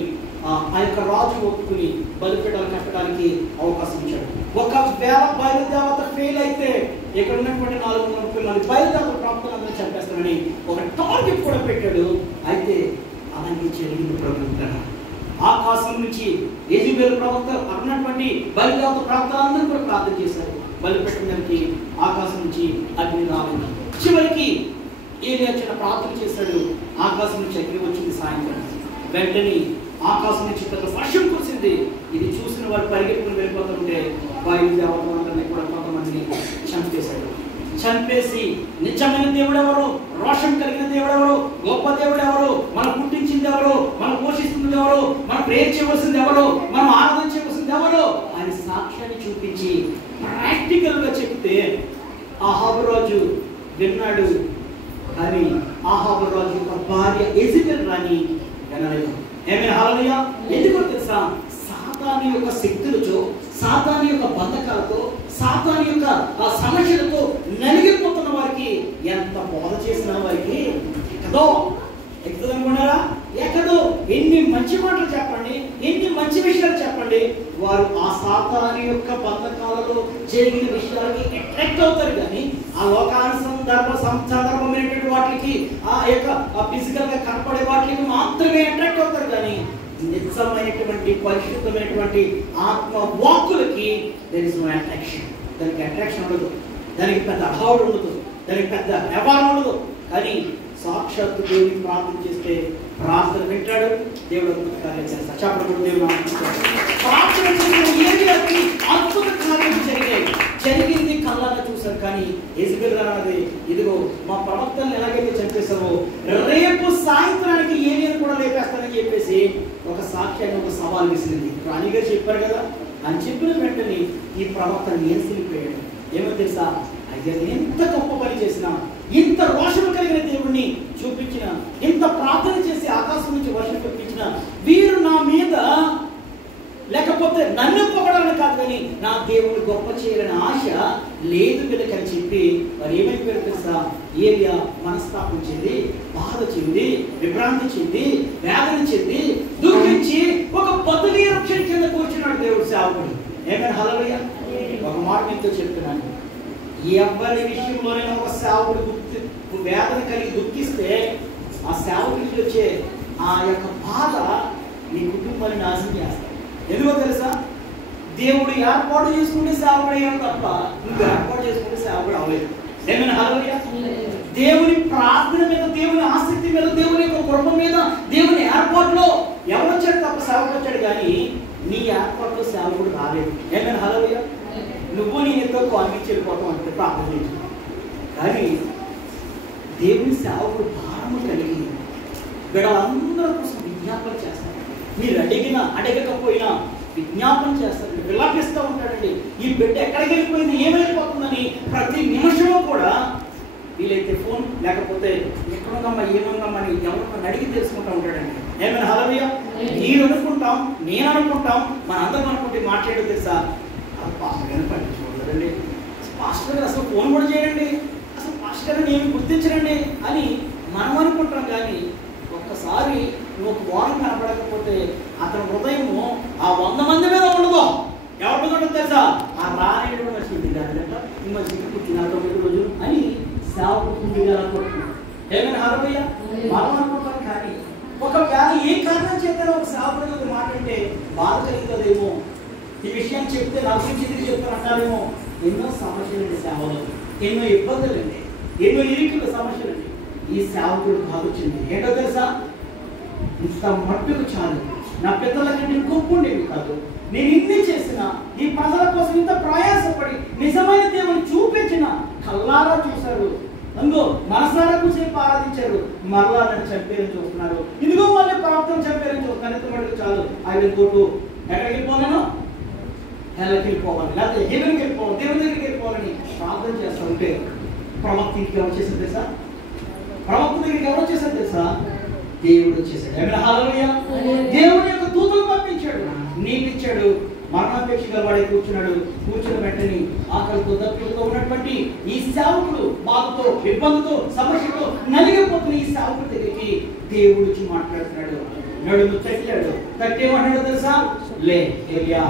ఆ యొక్క రాజు ఒప్పుకుని బలిపీఠాలు కట్టడానికి అవకాశం ఇచ్చాడు. ఒకవేళ బయలుదేవత ఫెయిల్ అయితే ఇక్కడ ఉన్నటువంటి 430 మంది బయలుదేవత ప్రవక్తలందరూ చంపేస్తామని ఒక టార్గెట్ కూడా పెట్టాడు. అయితే అలాగే జరిగింది ప్రభుత్వ. ఆకాశం నుంచి యెజెబెలు ప్రవక్త అన్నటువంటి బలిదేవత ప్రవక్తలందరూ కూడా ప్రార్థన చేశారు. బలిపెట్టడానికి ఆకాశం నుంచి అగ్ని రావాలి. చివరికి ఏలియా చిన్న ప్రార్థన చేశాడు, ఆకాశం నుంచి అగ్ని వచ్చింది. సాయంత్రం వెంటనే ఆకాశం నుంచి పెద్ద వర్షం కురిసింది. ఇది చూసిన వారు పరిగెత్తుకుని వెళ్ళిపోతుంటే బయలుదేవతలందరినీ కూడా కొంతమందిని చంపేశాడు. చంపేసి నిజమైన దేవుడు ఎవరు, రోషం కలిగిన దేవుడు ఎవరు, గొప్ప దేవుడు ఎవరు, మనం పుట్టించింది ఎవరు, మనం పోషిస్తుంది ఎవరు, మనం ప్రేర్ చేయవలసింది ఎవరు, మనం ఆరాధన చేయవలసింది ఎవరు అని సాక్ష్యాన్ని చూపించి ప్రాక్టికల్ గా చెప్తే ఆహాబు రాజు విన్నాడు. కానీ ఆహాబు రాజు యొక్క భార్య యెజెబెలు రాని వినలేదు. ఆమేన్ హల్లెలూయా. ఎందుకో తెలుసా? సాతాను యొక్క శక్తులతో, సాతాను యొక్క బంధకాలతో, సాతాను యొక్క సమస్యలతో నలిగిపోతున్న వారికి ఎంత బోధ చేసిన వారికి ఎక్కడో ఎక్కుదనుకున్నారా? ఎక్కడో ఎన్ని మంచి మాటలు చెప్పండి, ఎన్ని మంచి విషయాలు చెప్పండి, వారు ఆ సాతాను యొక్క బంధకాలలో జరిగిన విషయాలకి అట్రాక్ట్ అవుతారు. కానీ ఆ సందర్భమైనటువంటి వాటికి, ఆ యొక్క ఫిజికల్ గా కనపడే వాటికి మాత్రమే అట్రాక్ట్ అవుతారు. కానీ నిజమైనటువంటి పరిశుద్ధమైనటువంటి ఆత్మ వాక్కులకి దేర్ ఇస్ నో అట్రాక్షన్. దానికి అట్రాక్షన్ ఉండదు, దానికి పెద్ద అభావం ఉండదు, దానికి పెద్ద వ్యవహారం ఉండదు. కానీ సాక్షాత్తు దేవుడికి ప్రార్థన చేస్తే ప్రార్థన వింటాడు, దేవుడు అద్భుత కార్యం చేస్తాడు. చెప్పడం దేవుడు ప్రార్థన చేసి అద్భుత కార్యం జరిగింది కళ్ళాగా చూశారు. కానీ యెజెబెలు అన్నది, ఇదిగో మా ప్రవక్తలను ఎలాగైతే చంపేశావో రేపు సాయంత్రానికి ఏలియాను కూడా లేపేస్తానని చెప్పేసి ఒక సాక్ష్యాన్ని, ఒక సవాల్ విసిరింది. రాణిగారు చెప్పారు కదా అని చెప్పిన వెంటనే ఈ ప్రవక్తను ఏసిలిపోయాడు. ఏమో తెలుసా? అయ్యా ఎంత గొప్ప పని చేసినా, ఇంత రోషం కలిగిన దేవుణ్ణి చూపించిన, ఇంత ప్రార్థన చేసి ఆకాశం నుంచి వర్షం తెప్పించిన వీరు నా మీద, లేకపోతే నన్ను పొగడాలని కాదు కానీ నా దేవుడు గొప్ప చేయాలని ఆశ లేదు వీళ్ళకని చెప్పి మరి ఏమైపోయారు తెలుసా? ఏలియా మనస్తాపం చెంది, బాధ చెంది, విభ్రాంతి చెంది, వేదన చెంది, దుఃఖించి ఒక పదవీ రక్షణ కింద కూర్చున్నాడు దేవుడు సేవకుడు. ఏమైనా హల్లెలూయా. ఒక మాట మీతో చెప్తున్నాను, ఎవరి విషయంలోనైనా ఒక సేవకుడు వేదన కలిగి దుఃఖిస్తే ఆ సేవకుడికి వచ్చే ఆ యొక్క బాధ నీ కుటుంబాన్ని నాశనం చేస్తాడు. ఎందుకో తెలుసా? దేవుడు ఏర్పాటు చేసుకుంటే సేవకుడు అయ్యాడు తప్ప నువ్వు ఏర్పాటు చేసుకుంటే సేవకుడు అవ్వలేదు. ఏమైనా హల్లెలూయా. దేవుని ప్రార్థన మీద, దేవుని ఆసక్తి మీద, దేవుని యొక్క కృప మీద, దేవుని ఏర్పాటులో ఎవరు వచ్చాడు తప్ప సేవకుడు వచ్చాడు. కానీ నీ ఏర్పాటులో సేవకుడు రాలేదు. ఏమైనా హల్లెలూయా. నువ్వు నేను ఎంతో కాన్విన్స్ వెళ్ళిపోతాం అంటే ప్రార్థన చేసి, కానీ దేవుని సేవకుడు భారము కలిగి బిడ్డలందరి కోసం విజ్ఞాపన చేస్తాడు. మీరు అడగకపోయినా విజ్ఞాపన చేస్తాడు, విలాపిస్తూ ఉంటాడండి. ఈ బిడ్డ ఎక్కడికి వెళ్ళిపోయింది, ఏమైపోతుందని ప్రతి నిమిషంలో కూడా వీలైతే ఫోన్, లేకపోతే ఎక్కడుందమ్మా, ఏముందమ్మా అని ఎవరిని అడిగి తెలుసుకుంటూ ఉంటాడండి. ఏమైనా హల్లెలూయా. మీరు అనుకుంటాం, నేను అనుకుంటాం, మన అందరం అనుకుంటే మాట్లాడేది తెలుసా? పాస్టర్ గారిని పట్టించుకోలేదండి, పాస్టర్ గారు అసలు ఫోన్ కూడా చేయండి, అసలు పాస్టర్ గారిని ఏమి గుర్తించరండి అని మనం అనుకుంటాం. కానీ ఒక్కసారి నువ్వు వారం కనపడకపోతే అతని హృదయము ఆ 100 మంది మీద ఉండదు. ఎవరి మీద ఉండదు తెలుసా? ఆ రానేటువంటి వచ్చింది కాదంట ఈ మధ్య కూర్చున్న 9 రోజులు అని సేవకుండిగా అనుకుంటున్నాను. ఏమైనా హరవయ్య మనం అనుకుంటాం. కానీ ఒకవేళ ఏ కారణం చేతనే ఒక సేవకుడి ఒక మాట అంటే బాధ కలుగుతుందేమో, ఈ విషయం చెప్తే నా గురించి ఎందుకు చెప్తారంటారేమో. ఎన్నో సమస్యలండి సేవలో, ఎన్నో ఇబ్బందులండి, ఎన్నో ఇరుకుల సమస్యలండి. ఈ సేవకుడు కావచ్చింది ఏంటో తెలుసా? ఇంత మట్టుకు చాలు, నా పిల్లల కంటే గొప్ప ఉండేవి కాదు. నేను ఇన్ని చేసిన ఈ ప్రజల కోసం ఇంత ప్రయాసపడి నిజమైన దేవుని చూపించిన కల్లారా చూశారు, అందులో మనసారా కూసేపు ఆరాధించారు, మరలా నన్ను చంపేరని చూస్తున్నారు. ఇదిగో మళ్ళీ ప్రాప్తం చంపేరని చూస్తున్నారు. ఇంత మటుకు చాలు. ఆయన కోటు ఎక్కడికి వెళ్ళిపోను, హెల్లకి వెళ్ళిపోవాలి, లేకపోతే హెవెన్కి వెళ్ళిపోవాలి, దేవుని దగ్గరికి వెళ్ళిపోవాలని ప్రార్థన చేస్తూ ఉంటే ప్రవక్త ఇంటికి ఎవరు చేశారు తెలుసా? ప్రవక్త దగ్గరికి ఎవరు చేశారు తెలుసా? దేవుడు వచ్చేసాడు. ఏమైనా హల్లెలూయా. దేవుని యొక్క దూతలు పంపించాడు, నీళ్ళు ఇచ్చాడు. మరణాపేక్షగా వాడే కూర్చున్నాడు. కూర్చున్న వెంటనే ఆకలితో దప్పులతో ఉన్నటువంటి ఈ సేవకుడు బాధతో ఇబ్బందితో సమస్యతో నలిగిపోతున్న ఈ సేవకుడి దగ్గరికి దేవుడు వచ్చి మాట్లాడుతున్నాడు. నడుము తట్టాడు. తట్టేమన్నాడు తెలుసా? లే ఏలియా,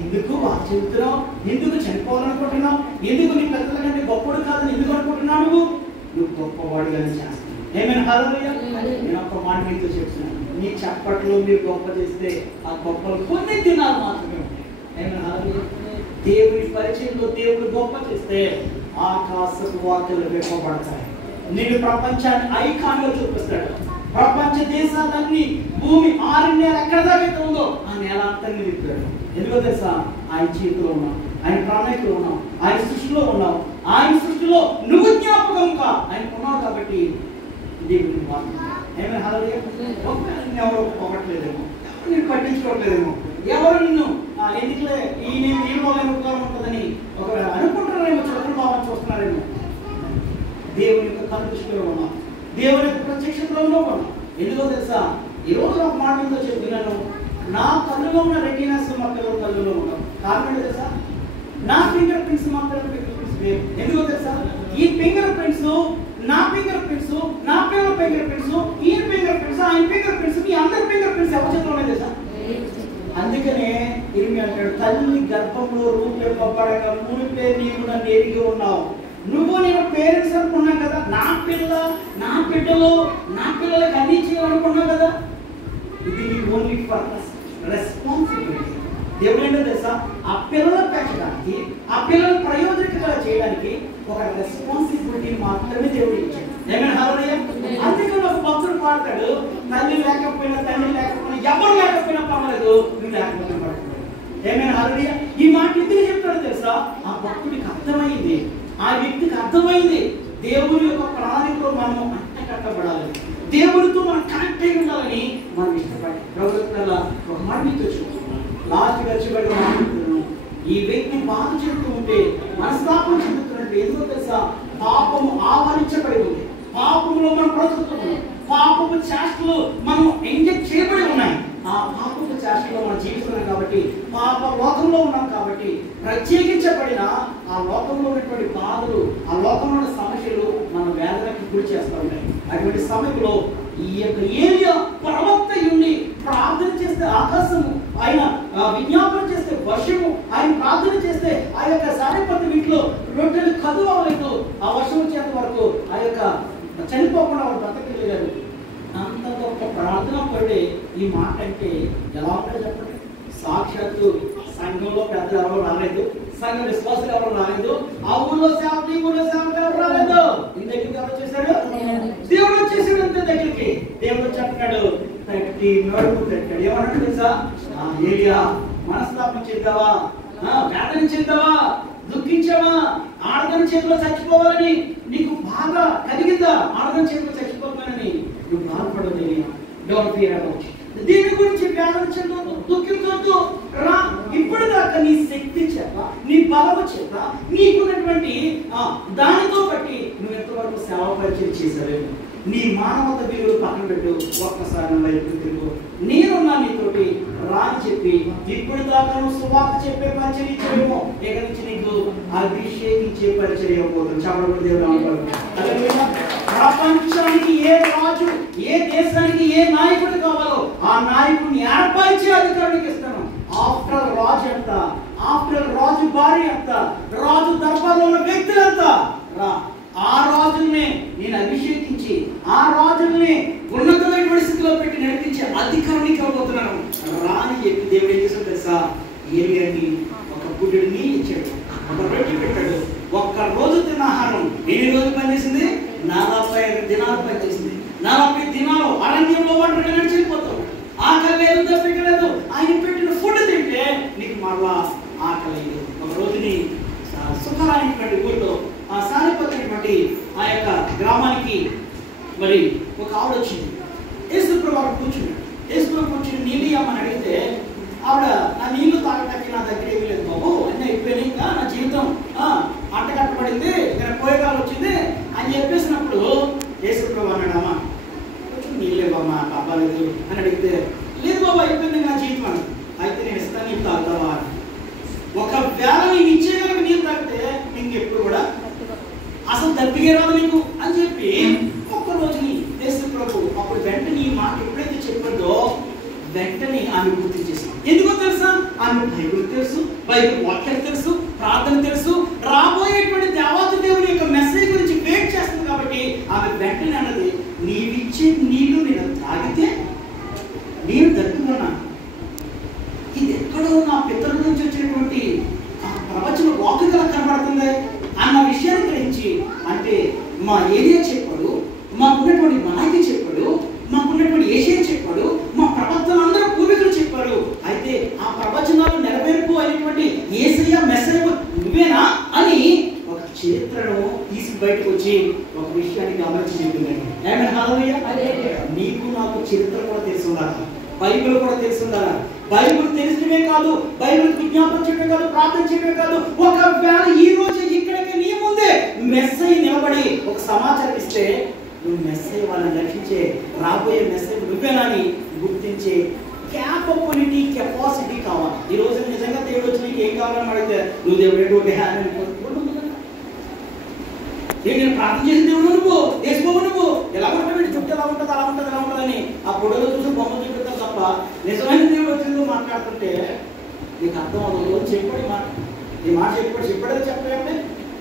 ఎందుకు చెబుతున్నావు? ఎందుకు చనిపోవాలనుకుంటున్నావు? ఎందుకు నీ పెద్దల కంటే గొప్పడు కాదని ఎందుకు అనుకుంటున్నావు? నువ్వు గొప్పవాడిగానే చేస్తావు. ఏమైనా హల్లెలూయా. నేను ఒక మాట మీతో చెప్తున్నాను, నీ చప్పట్లో మీరు గొప్ప చేస్తే ఆ గొప్పలు కొన్ని దినాలు మాత్రమే ఉంటాయి. ఏమైనా హల్లెలూయా. దేవుని పరిచయంలో దేవుడు గొప్ప చేస్తే ఆకాశపు వార్తలు విప్పబడతాయి. నేను ప్రపంచాన్ని ఐకాన్గా చూపిస్తాడు. ప్రపంచ దేశాలన్నీ భూమి 6 నేల ఎక్కడ దాకా ఉందో ఆ నేల అంతా నిలుపుతాడు. ఎందుకో తెలుసా? ఆయన చేతిలో ఉన్నాం, ఆయన ప్రణాళికలో ఉన్నాం, ఆయన సృష్టిలో ఉన్నాం. ఆయన సృష్టిలో నువ్వు జ్ఞాపకంగా ఆయన ఉన్నావు కాబట్టి దేవుని మాట. ఏమైనా హల్లెలూయా. ఎవరు పొగట్లేదేమో, ఎవరు నేను పట్టించుకోవట్లేదేమో, ఎవరు నిన్ను ఎందుకులే ఈ ఉపకారం ఉంటుందని ఒకవేళ అనుకుంటున్నారేమో, చదువు బాగా చూస్తున్నారేమో. దేవుని యొక్క కనుదృష్టిలో ఉన్నాం, దేవుని యొక్క ప్రత్యక్షతలో ఉన్నాం. ఎందుకో తెలుసా? ఈరోజు ఒక మాట మీద చెప్తున్నాను, నా కళ్ళులో ఉన్న రెటీనాస్ మా పిల్లల కళ్ళులో ఉన్నాం. కారణం తెలుసా? నా ఫింగర్ ప్రింట్స్ మా పిల్లల ఫింగర్ ప్రింట్స్ వేరు. ఎందుకో తెలుసా? ఈ ఫింగర్ ప్రింట్స్ నా ఫింగర్ ప్రింట్స్, నా పిల్లల ఫింగర్ ప్రింట్స్, ఈ ఫింగర్ ప్రింట్స్, ఆయన ఫింగర్ ప్రింట్స్, మీ అందరి ఫింగర్ ప్రింట్స్ ఎవరి చేతిలో ఉన్నాయి తెలుసా? అందుకనే ఇర్మియా అంటాడు, తల్లి గర్భంలో రూపొందబడక మునిపే నీవు నన్ను ఎరిగి ఉన్నావు. నువ్వు నేను పేరెంట్స్ అనుకున్నావు కదా, నా పిల్ల నా బిడ్డలు నా పిల్లలకి అన్ని చేయాలనుకున్నావు కదా. ఇది నీ ఓన్లీ పర్పస్, రెస్పాన్సిబిలిటీ. దేవుడు ఏంటో తెలుసా? ఆ పిల్లలు పెంచడానికి, ఆ పిల్లలు ప్రయోజనకరంగా చేయడానికి ఒక రెస్పాన్సిబిలిటీ మాత్రమే దేవుడు ఇచ్చాడు. ఏమైనా హల్లెలూయా. అందుకని ఒక భక్తుడు పాడతాడు, తల్లి లేకపోయినా తండ్రి లేకపోయినా ఎవరు లేకపోయినా పర్వాలేదు, నువ్వు లేకపోతే పడుతుంది. ఏమైనా హల్లెలూయా. ఈ మాట ఎందుకు చెప్తాడు తెలుసా? ఆ భక్తుడికి అర్థమైంది, ఆ వ్యక్తికి అర్థమైంది, దేవుని యొక్క ప్రణాళికలో మనము అంటకట్టబడాలి, దేవుడితో మనం కనెక్ట్ అయి ఉండాలని మనం ఇష్టపడి ప్రభుత్వాల ఒక మాట మీతో చూస్తున్నాం. లాస్ట్ వచ్చేవాడు మాట్లాడుతున్నాను, ఈ వ్యక్తి బాధ చెందుతూ ఉంటే మనస్తాపం చెందుతున్నట్టు. ఎందుకో తెలుసా? పాపము ఆవరించబడి ఉంది, పాపంలో మనం బ్రతుకుతున్నాం, పాపపు చేష్టలు మనం ఎంజాయ్ చేయబడి ఉన్నాయి. ఆ పాపపు చేష్టలో మనం జీవిస్తున్నాం కాబట్టి, పాప లోకంలో ఉన్నాం కాబట్టి, ప్రత్యేకించబడిన ఆ లోకంలో ఉన్నటువంటి బాధలు, ఆ లోకంలో ఉన్న సమస్యలు మన వేదనకి గురి చేస్తూ ఉంటాయి. అటువంటి సమయంలో ఈ యొక్క ఏలియా ప్రవక్త ఉండి ప్రార్థన చేస్తే ఆకాశము, ఆయన విజ్ఞాపన చేస్తే వర్షము, ఆయన ప్రార్థన చేస్తే ఆ యొక్క సారేపత్తి వీటిలో రొట్టెలు కదువు అవ్వలేదు. ఆ వర్షం వచ్చేంత వరకు ఆ యొక్క చనిపోకుండా వాళ్ళు బ్రతకలేరు. అంత గొప్ప ప్రార్థన పడే ఈ మాట అంటే ఎలా ఉంటాయో చెప్పండి. సాక్షాత్తు సంఘంలో పెద్దలు ఎవరు రాలేదు, సంఘ విశ్వాసులు ఎవరు రాలేదు, ఆ ఊళ్ళో సేవకులు, ఈ ఊళ్ళో సేవకులు ఎవరు రాలేదు. ఈ దగ్గరికి ఎవరు వచ్చేసాడు? దేవుడు వచ్చేసాడు. అంతే దగ్గరికి దేవుడు చెప్పాడు, తట్టి నడుము తట్టాడు. ఏమన్నాడు తెలుసా? ఏలియా, మనస్తాపం చెందావా, వేదన చెందావా, దుఃఖించావా, ఆడదాని చేతిలో చచ్చిపోవాలని నీకు బాగా కలిగిందా? ఆడదాని చేతిలో చచ్చిపోతానని నువ్వు బాధపడదు. Don't fear about it. దీని గురించి వేదన చెందొద్దు, దుఃఖించొద్దు. రా, ఇప్పుడు దాకా నీ శక్తి చేత, నీ బలము చేత, నీకున్నటువంటి దానితో బట్టి నువ్వు ఎంతవరకు సేవ పరిచయం చేశావేమో. నీ మానవత విలువలు పక్కన పెట్టు, ఒక్కసారి వైపు తిరుగు. నేనున్నా నీతోటి రా అని చెప్పి ఇప్పుడు దాకా నువ్వు సువార్త చెప్పే పరిచయం ఇచ్చేమో, ఇక నుంచి నీకు అభిషేకించే పరిచయం పోతుంది. చాలా దేవుడు ప్రపంచానికి ఏ రాజు, ఏ దేశానికి ఏ నాయకుడు కావాలో ఆ నాయకుడిని ఏర్పరిచి అధికారానికి ఇస్తాను. ఆఫ్టర్ రాజు అంత, ఆఫ్టర్ రాజు భార్య అంత, రాజు దర్బార్లో ఉన్న వ్యక్తులంతా ఆ రాజుల్ని నేను అభిషేకించి ఆ రాజుల్ని ఉన్నతమైన స్థితిలో పెట్టి నడిపించే అధికారానికి ఇవ్వబోతున్నాను రాని చెప్పి దేవుడు ఏం చేశాడు తెలుసా? ఏలియాకి ఒక గుడ్డెడు నీళ్ళు ఇచ్చాడు, ఒక రొట్టె పెట్టాడు. ఒక్క రోజు తిన్న ఆహారం ఎన్ని రోజులు పనిచేసింది? 45 దినాలు పనిచేసింది. 40 దినాలు అరణ్యంలో ఒంటరిగా నడిచిపోతావు. ఆకలి లేదు, దప్పిక లేదు. ఆయన పెట్టిన ఫుడ్ తింటే నీకు మళ్ళా ఆకలి లేదు. ఒక రోజుని సుఖరాయనటువంటి ఊరిలో సానిపత్రటువంటి ఆ యొక్క గ్రామానికి మరి ఒక ఆవిడ వచ్చింది. యేసుప్రభు ఆవిడ కూర్చున్నాడు. యేసుప్రభు కూర్చుని నీళ్ళు ఇవ్వమని అడిగితే ఆవిడ నా నీళ్లు తాగటానికి నా దగ్గర ఏమీ లేదు బాబు, అన్నీ అయిపోయినాయి, ఇంకా నా జీవితం అంటకట్టబడింది, ఇక్కడ పోయేకాలం వచ్చింది అని చెప్పేసినప్పుడు యేసుప్రభు అన్నాడు, అమ్మా కొంచెం నీళ్ళు ఇవ్వమ్మా అవ్వలేదు అని అడిగితే, లేదు బాబు అయిపోయింది నా జీవితం అని. అయితే నేను ఇస్తాను, నీళ్ళు తాగుతావా అని. ఒకవేళ నేను ఇచ్చేయగలిగిన నీళ్ళు తాగితే నీకు ఎప్పుడు కూడా అసలు దప్పిగే రాదు నీకు అని చెప్పి ఒక్కరోజుని యేసుప్రభు అప్పుడు వెంటనే ఈ మాట ఎప్పుడైతే చెప్పాడో వెంటనే ఆమె గుర్తు చేసింది. ఎందుకో తెలుసా? ఆమె బైబిల్ తెలుసు, బైబిల్ వాక్యం తెలుసు, ప్రార్థన తెలుసు, రాబోయేటువంటి దేవత దేవుని యొక్క మెసేజ్ గురించి వెయిట్ చేస్తుంది. కాబట్టి ఆమె వెంటనే అన్నది, నీవిచ్చే నీళ్లు నేను తాగితే నేను దక్కున్నాను. ఇది ఎక్కడో నా పితరుల నుంచి వచ్చినటువంటి ప్రవచన వాక్కుగా కనబడుతుంది అన్న విషయాన్ని గ్రహించి, అంటే మా ఏరియా చెప్పాడు, మాకున్నటువంటి నాయకు చెప్పాడు, మాకున్నటువంటి ఏషియా చెప్పాడు, మా ప్రవక్తలందరూ పూర్వీకులు చెప్పారు. అయితే ఆ ప్రవచనాలు నెరవేర్పు అయినటువంటి యేసయ్య మెస్సయ్య నువ్వేనా అని ఒక చరిత్రను తీసి బయటకు వచ్చి ఒక విషయాన్ని గమనించి చెప్పిందండి. నీకు నాకు చరిత్ర కూడా తెలిసి ఉండాలి, బైబిల్ కూడా తెలిసి ఉండాలి. బైబిల్ తెలిసినవే కాదు, బైబిల్ విజ్ఞాపన చేయడమే కాదు, ప్రార్థన చేయడమే కాదు. ఒకవేళ ఈ రోజు ఇక్కడికి నీ ముందే మెస్సయ్య నిలబడి ఒక సమాచారం ఇస్తే నువ్వు మెస్సయ్య వాళ్ళని రక్షించే రాబోయే మెస్సయ్య నువ్వేనా అని గుర్తించే క్యాపబిలిటీ, కెపాసిటీ కావాలి. ఈ రోజు నిజంగా దేవుడు వచ్చి నీకు ఏం కావాలని అడిగితే నువ్వు దేవుడు నేను ప్రార్థన చేసిన దేవుడు నువ్వు వేసుకోవు, నువ్వు ఎలా ఉంటావు, చుట్టూ ఎలా ఉంటుంది, అలా ఉంటుంది, ఎలా ఉంటుందని ఆ పొడలో చూసి బొమ్మ చూపిస్తారు తప్ప నిజమైన దేవుడు వచ్చిందో మాట్లాడుతుంటే నీకు అర్థం అవ్వదు. చెప్పాడు మాట, ఈ మాట చెప్పాడో చెప్పాలంటే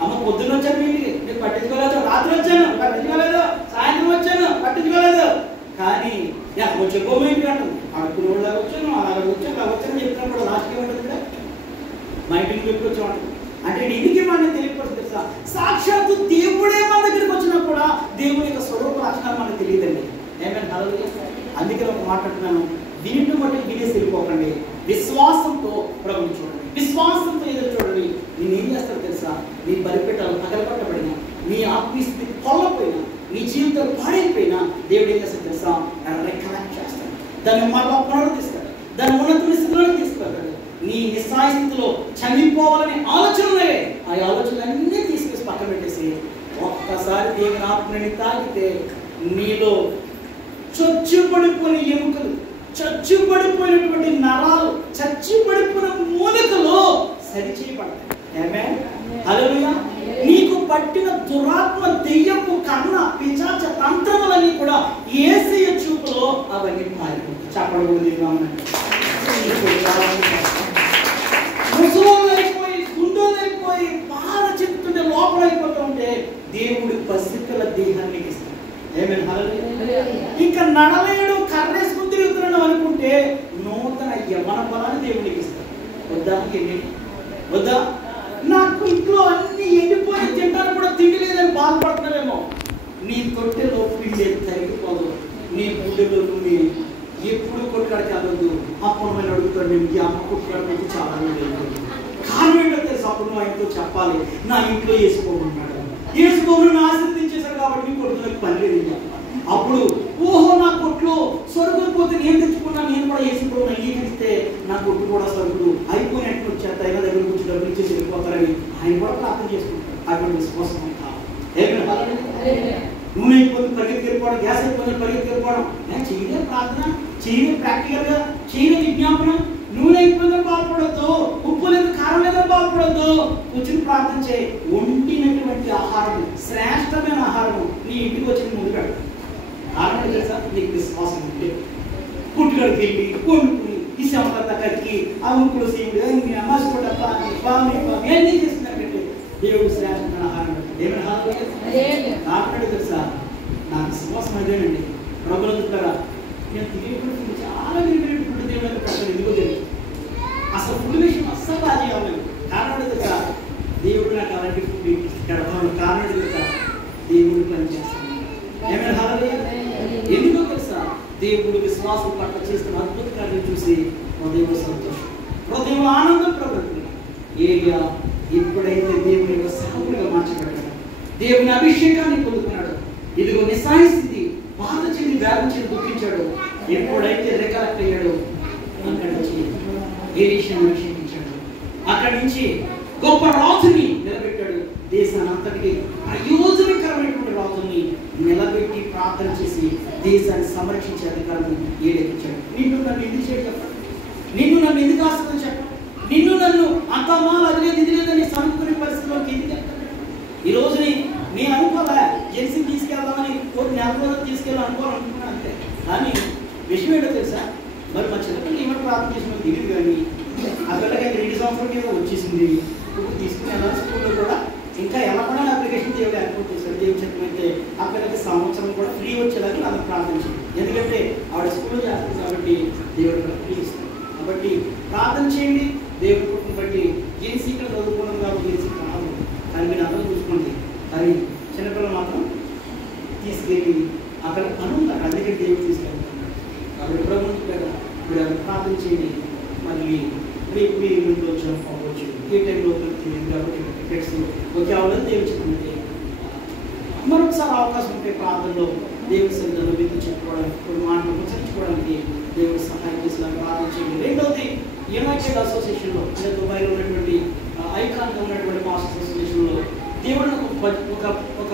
అమ్మ పొద్దున్న వచ్చాను మీ ఇంటికి, నేను పట్టించుకోలేదు, రాత్రి వచ్చాను పట్టించుకోలేదు, సాయంత్రం వచ్చాను పట్టించుకోలేదు, కానీ కొంచెం బొమ్మ ఇంటికి అంటుంది అడుగుకుని వాళ్ళ వచ్చాను, అలాగే వచ్చాను, అలా వచ్చాను చెప్తున్నప్పుడు లాస్ట్కి ఏమంటుంది కదా మా ఇంటికి చెప్పుకొచ్చామంట. అంటే ఇంటికి మన తెలియకపోతే తెలుసా? సాక్షాత్తు దేవుడే మన దగ్గరికి వచ్చినా కూడా దేవుని యొక్క స్వరూప లక్షణాలు మనకు తెలియదండి. ఏమైనా అందుకే ఒక మాట్లాడుతున్నాను, దీంట్లో బట్టి వినేసి వెళ్ళిపోకండి. విశ్వాసంతో ప్రభుని చూడండి, విశ్వాసంతో ఎదురు చూడండి. నేనేం చేస్తాను తెలుసా? నీ బలిపెట్టాలు పగలపట్టబడినా, నీ ఆత్మీయ స్థితి కొల్లపోయినా, నీ జీవితం పాడైపోయినా దేవుడు ఏం చేస్తాడు తెలుసా? రికలెక్ట్ చేస్తాడు, దాన్ని మరలా పునరుద్ధరిస్తాడు, దాన్ని ఉన్నత స్థితిలోకి తీసుకెళ్తాడు. నీ నిస్సాయ స్థితిలో చనిపోవాలనే ఆలోచనలే ఆ ఆలోచనలన్నీ తీసుకొచ్చి పక్కన పెట్టేసి ఒక్కసారి దేవుని ఆత్మని తాగితే నీలో చచ్చుపడిపోయిన ఎముకలు, చచ్చుపడిపోయినటువంటి నరాలు, చచ్చుపడిపోయిన మూలికలు సరిచేయబడతాయి. హల్లెలూయా. నీకు పట్టిన దురాత్మ, దెయ్యపు కన్న పిశాచ తంత్రములన్నీ కూడా యేసయ్య చూపులో అవన్నీ పారిపోతాయి. చెప్పడం ముసలోళ్ళైపోయి, గుండెలైపోయి, బాధ చెప్తుంటే లోపలైపోతూ ఉంటే దేవుడు పసికల దేహాన్ని ఇస్తాడు. ఇంకా నడలేడు, కర్రేసుకుని తిరుగుతున్నాడు అనుకుంటే నూతన యవ్వన బలాన్ని దేవుడికి ఇస్తాడు. వద్దా? వద్దా? నాకు ఇంట్లో అన్ని ఎండిపోయి తింటాను కూడా తిండి లేదని బాధపడుతున్నారేమో. నీ తొట్టెలో పిండి తరిగిపోదు, నీ గుడ్డలో నుండి ఎప్పుడు కొట్టుకాడికి అవ్వద్దు. అప్పుడు అడుగుతాడు, నేను ఈ అమ్మ కొట్టుకాడికి చాలా కారణం ఏంటో తెలుసు? అప్పుడు నువ్వు ఆయనతో చెప్పాలి, నా ఇంట్లో వేసుకోమన్నాడు, వేసుకోమని ఆశీర్వదించేశాడు కాబట్టి నీ కొడుకులకు పని లేదు. అప్పుడు ఓహో నా కొట్లో సరుకులు పోతే నేను తెచ్చుకున్నా, నేను కూడా వేసుకోమని అంగీకరిస్తే నా కొట్టు కూడా సరుకులు అయిపోయినట్టు వచ్చేస్తా, అయినా దగ్గర కూర్చొని డబ్బులు ఇచ్చేసి వెళ్ళిపోతారని ఆయన కూడా ప్రార్థన చేసుకుంటాడు. అటువంటి విశ్వాసం నూనె అయిపోతే పరిగెత్తి వెళ్ళిపోవడం, గ్యాస్ అయిపోతే పరిగెత్తి వెళ్ళిపోవడం, చేయలే ప్రార్థన, చేయలే ప్రాక్టికల్గా, చేయలే విజ్ఞాపనం, నూనె అయిపోయిందని బాధపడద్దు, ఉప్పు లేదు కారం లేదని బాధపడద్దు. కూర్చుని ప్రార్థన చేయి. వండినటువంటి ఆహారం, శ్రేష్టమైన ఆహారం నీ ఇంటికి వచ్చిన ముందు పెడతాడు. కారణం తెలుసా? నీకు విశ్వాసం ఉంటే పుట్టుకడికి వెళ్ళి కొనుక్కుని ఈ శవంతా కక్కి ఆ ముక్కులు సీముడు అమ్మాసుకోట ఎన్ని చేస్తున్నట్టు దేవుడు శ్రేష్టమైన ఆహారం పెడతాడు. ఏమైనా ఆహారం కారణం తెలుసా? నాకు విశ్వాసం అదేనండి. ప్రభుత్వ ద్వారా నేను తిరిగి చాలా విరిగినటువంటి దేవుడు పెడతాడు. ఎందుకో తెలియదు. అసలు ఫుడ్ విషయం అస్సలు బాగా చేయాలి. కారణం తెలుసా? దేవుడు నాకు అలాంటి ఫుడ్ గడపడం కారణం తెలుసా? దేవుడు పనిచేస్తాను. ఏమైనా హాలే? ఎందుకో తెలుసా? దేవుడు విశ్వాసం పట్ల చేస్తున్న అద్భుత కార్యం చూసి హృదయం సంతోషం, హృదయం ఆనందం ప్రబడుతుంది. ఏలియా ఎప్పుడైతే దేవుని యొక్క సేవకుడిగా మార్చబడ్డాడు, దేవుని అభిషేకాన్ని పొందుకున్నాడు, ఇదిగో నిస్సహాయ స్థితి, బాధ చెంది వేదన చెంది దుఃఖించాడు. ఎప్పుడైతే రికలెక్ట్ అయ్యాడు, అక్కడి నుంచి ఏలీషాను అభిషేకించాడు. అక్కడి నుంచి గొప్ప రాజుని నిలబెట్టాడు. దేశాన్ని అంతటికి ప్రయోజనకరమైనటువంటి రాజుని నిలబెట్టి ప్రార్థన చేసి దేశాన్ని సంరక్షించే అధికారాన్ని ఏలెక్కించాడు. నిన్ను నన్ను ఎందుకు చేయడం చెప్పండి? నిన్ను నన్ను ఎందుకు ఆశ్రదం చెప్పండి? నిన్ను నన్ను అంతమా అది లేదు ఇది లేదని సనుకునే పరిస్థితుల్లోకి ఎందుకు వెళ్తాడు? ఈ రోజుని నేను అనుకోలే జెన్సీని తీసుకెళ్దామని కొన్ని నెల రోజులు తీసుకెళ్ళి అనుకోవాలనుకున్నాను అంతే. కానీ విషయం ఏంటో తెలుసా? మరి మా చిన్నపిల్లలు ఏమైనా ప్రార్థన చేసిన దిగుదు కానీ ఆ పిల్లకి 2 సంవత్సరాల మీద వచ్చేసింది. ఇప్పుడు తీసుకుని ఎలా స్కూల్లో కూడా ఇంకా ఎలా కూడా అప్లికేషన్ దేవుడు ఏర్పాటు చేశాడు. దేవుడు చెప్పినట్టే ఆ పిల్లకి సంవత్సరం కూడా ఫ్రీ వచ్చేలాగా నాకు ప్రార్థించింది. ఎందుకంటే ఆవిడ స్కూల్లో చేస్తుంది కాబట్టి దేవుడు ఫ్రీ ఇస్తాడు. కాబట్టి ప్రార్థన చేయండి. దేవుడి కుటుంబం బట్టి జెన్సీ ఇక్కడ చదువుకోవడం కాబట్టి జెన్సీ కాదు, కానీ మీరు అందరూ చూసుకోండి. కానీ చిన్నపిల్లలు మాత్రం తీసుకెళ్ళి అక్కడ అనుకుంటారు. అందుకే దేవుడు తీసుకెళ్తున్నాడు. కాబట్టి ప్రభుత్వం కదా మీరు ప్రార్థన చేయండి. మళ్ళీ రేపు మీరు ఇంట్లో వచ్చిన పోవచ్చు, ఏ టైంలో తెలియదు కాబట్టి టికెట్స్ ఓకే అవ్వడం దేవుడు చెప్పింది. మరొకసారి అవకాశం ఉంటే ప్రార్థనలో దేవుడి సన్నిధిలో మీతో చెప్పుకోవడానికి, కొన్ని మాటలు ప్రసరించుకోవడానికి దేవుడు సహాయం చేసేలా ప్రార్థన చేయండి. రెండవది, యునైటెడ్ అసోసియేషన్లో అంటే దుబాయ్లో ఉన్నటువంటి ఐకాన్గా ఉన్నటువంటి మాస్టర్స్ అసోసియేషన్లో దేవుడు ఒక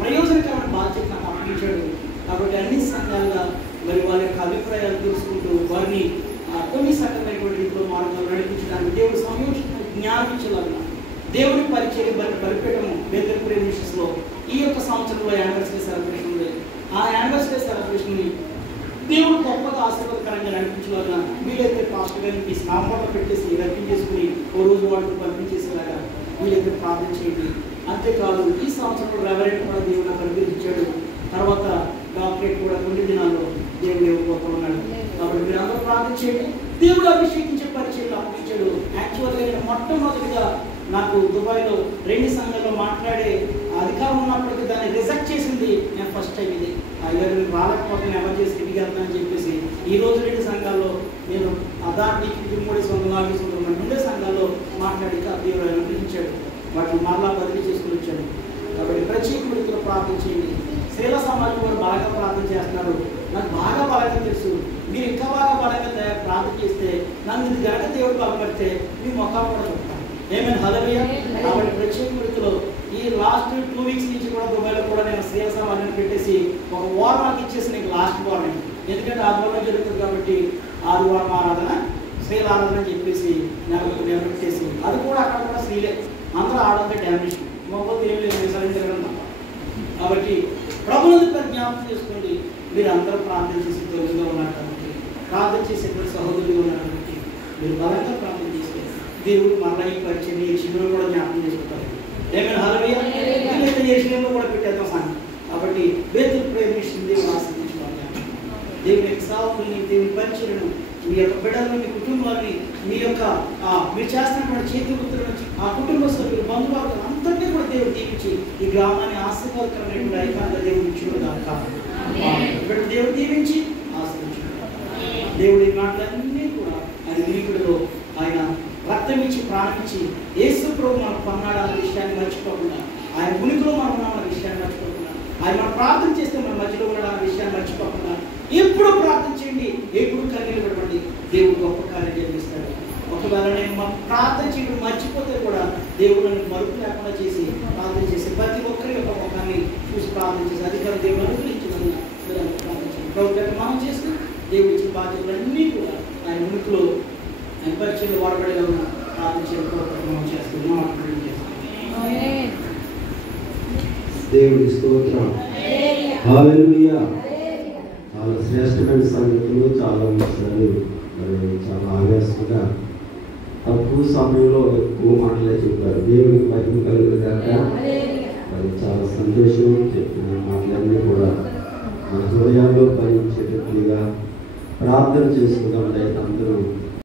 ప్రయోజనకరమైన బాధ్యత నాకు అప్పగించాడు. కాబట్టి అన్ని సంఘాలుగా మరి వాళ్ళ యొక్క అభిప్రాయాలు తెలుసుకుంటూ వారిని కొన్ని సకలమైనటువంటి రీతిలో మార్గాలు నడిపించడానికి దేవుడు సంయోజన జ్ఞానం ఇచ్చేలాగా దేవుడి పరిచయం బలిపీఠము బేతల్పూర్ మిషన్స్లో ఈ యొక్క సంవత్సరంలో యానివర్సరీ సెలబ్రేషన్ ఉంది. ఆ యానివర్సరీ సెలబ్రేషన్ని దేవుడు గొప్పగా ఆశీర్వాదకరంగా నడిపించేలాగా వీలైతే పాస్టర్ గారికి స్నాపంలో పెట్టేసి రద్దు చేసుకుని ఓ రోజు వాళ్ళకి పంపించేసేలాగా వీలైతే ప్రార్థన చేయండి. అంతేకాదు ఈ సంవత్సరంలో రెవరెంట్ కూడా దేవుడు నాకు అనుగ్రహించాడు. తర్వాత డాక్టరేట్ కూడా కొన్ని దినాల్లో దేవుడు ఇవ్వబోతూ ఉన్నాడు. కాబట్టి మీరు అందరూ ప్రార్థన చేయండి. దేవుడు అభిషేకించే పరిచయం అప్పగించాడు. యాక్చువల్గా నేను మొట్టమొదటిగా నాకు దుబాయ్లో 2 సంఘాల్లో మాట్లాడే అధికారం ఉన్నప్పటికీ దాన్ని రిజెక్ట్ చేసింది నేను ఫస్ట్ టైం. ఇది అయ్యారు రాలేకపోతే ఎవరు చేసి ఇంటికి వెళ్తానని చెప్పేసి ఈ రోజు 2 సంఘాల్లో నేను అదాటి 3 సంఘాలు 4 సంఘాలు ఉండే సంఘాల్లో మాట్లాడి దేవుడు అనుగ్రహించాడు. వాటిని మరలా బదిలీ చేసుకుని వచ్చాడు. కాబట్టి ప్రత్యేక వృత్తిలో ప్రార్థన చేయండి. శీల సమాజం వారు బాగా ప్రార్థన చేస్తున్నారు. నాకు బాగా బలంగా తెలుసు. మీరు ఇంకా బాగా బలంగా ప్రార్థన చేస్తే నన్ను ఇది గనక దేవుడు బలపడితే మీ మొక్కలు కూడా చెప్తాను. ఏమైనా హల్లెలూయా. కాబట్టి ప్రత్యేక వృత్తిలో ఈ లాస్ట్ 2 వీక్స్ నుంచి కూడా దుబాయ్లో కూడా నేను శీల సమాజాన్ని పెట్టేసి ఒక వారం నాకు ఇచ్చేసి నీకు లాస్ట్ వారం, ఎందుకంటే ఆదివారం జరుగుతుంది కాబట్టి ఆదివారం ఆరాధన స్త్రీల ఆరాధన అని చెప్పేసి నేను పెట్టేసి అది కూడా అక్కడ కూడా స్త్రీలే అందరూ ఆడదంటే డామినేషన్ మొబైల్ ఏం లేదు సరైన. కాబట్టి ప్రభువుని జ్ఞాపకం చేసుకోండి. మీరు అందరూ ప్రార్థన చేసి తోడుగా ఉన్నారు కాబట్టి, ప్రార్థన చేసేటువంటి సహోదరులుగా ఉన్నారు కాబట్టి మీరు బలంగా ప్రార్థన చేస్తే దేవుడు మరలా ఈ పరిచయం ఈ చివరి కూడా జ్ఞాపకం చేసుకుంటారు. ఏమైనా హల్లెలూయా. చేసినలో కూడా పెట్టేద్దాం సంఘం. కాబట్టి బేతులు ప్రేమిస్తుంది దేవుడు ఆశీర్వదించుకోవాలి. దేవుని యొక్క సావుని, దేవుని పరిచయను, మీ యొక్క బిడ్డలను, మీ కుటుంబాన్ని, మీ యొక్క మీరు చేస్తున్నటువంటి చేతి వృత్తుల నుంచి ఆ కుటుంబ సభ్యులు బంధువర్గం అంతటినీ కూడా దేవుడు దీవించి ఈ గ్రామాన్ని ఆశీర్వాదకరమైనటువంటి ఐకాన్గా దేవుడు ఇచ్చిన ఇప్పుడు దేవుడు దీవించి ఆశీర్వదించుకుంటారు. దేవుడి మాటలన్నీ కూడా ఆయన వినికుడిలో ఆయన రక్తం ఇచ్చి ప్రాణం ఇచ్చి యేసు ప్రభు మనకు పొందాడన్న విషయాన్ని మర్చిపోకుండా, ఆయన ఉనికిలో మనం ఉన్నామన్న విషయాన్ని మర్చిపోకుండా, ఆయన మనం ప్రార్థన చేస్తే మన మధ్యలో ఉన్నాడన్న విషయాన్ని మర్చిపోకుండా ఎప్పుడు ప్రార్థన చేయండి, ఎప్పుడు కన్నీళ్ళు పడవండి. దేవుడు గొప్ప కార్యం జరిగిస్తాడు. ఒకవేళ నేను ప్రార్థన చేయడం మర్చిపోతే కూడా దేవుడు నన్ను మరుపు లేకుండా చేసి ప్రార్థన చేసి ప్రతి ఒక్కరి యొక్క ముఖాన్ని చూసి ప్రార్థన చేసి అధికారం దేవుడు అనుగ్రహించదని ప్రార్థన చేయండి. ప్రభుత్వం మనం చేస్తూ దేవుడు ఇచ్చిన బాధ్యతలన్నీ కూడా ఆయన ఉనికిలో ఆయన పరిచయం వాడబడిగా ఉన్నాం. ప్రార్థించే చేస్తున్నాం. దేవుడి స్తోత్రం. హల్లెలూయా. చాలా శ్రేష్టమైన సంగతులు, చాలా విషయాలు మరి చాలా ఆవేశంగా తక్కువ సమయంలో ఎక్కువ మాటలే చెప్పారు. దేవునికి మహిమ కలుగుగాక. మరి చాలా సంతోషం. చెప్పిన మాటలన్నీ కూడా మన హృదయాల్లో ఫలించేటట్లుగా ప్రార్థన చేసుకుందాం. అందరూ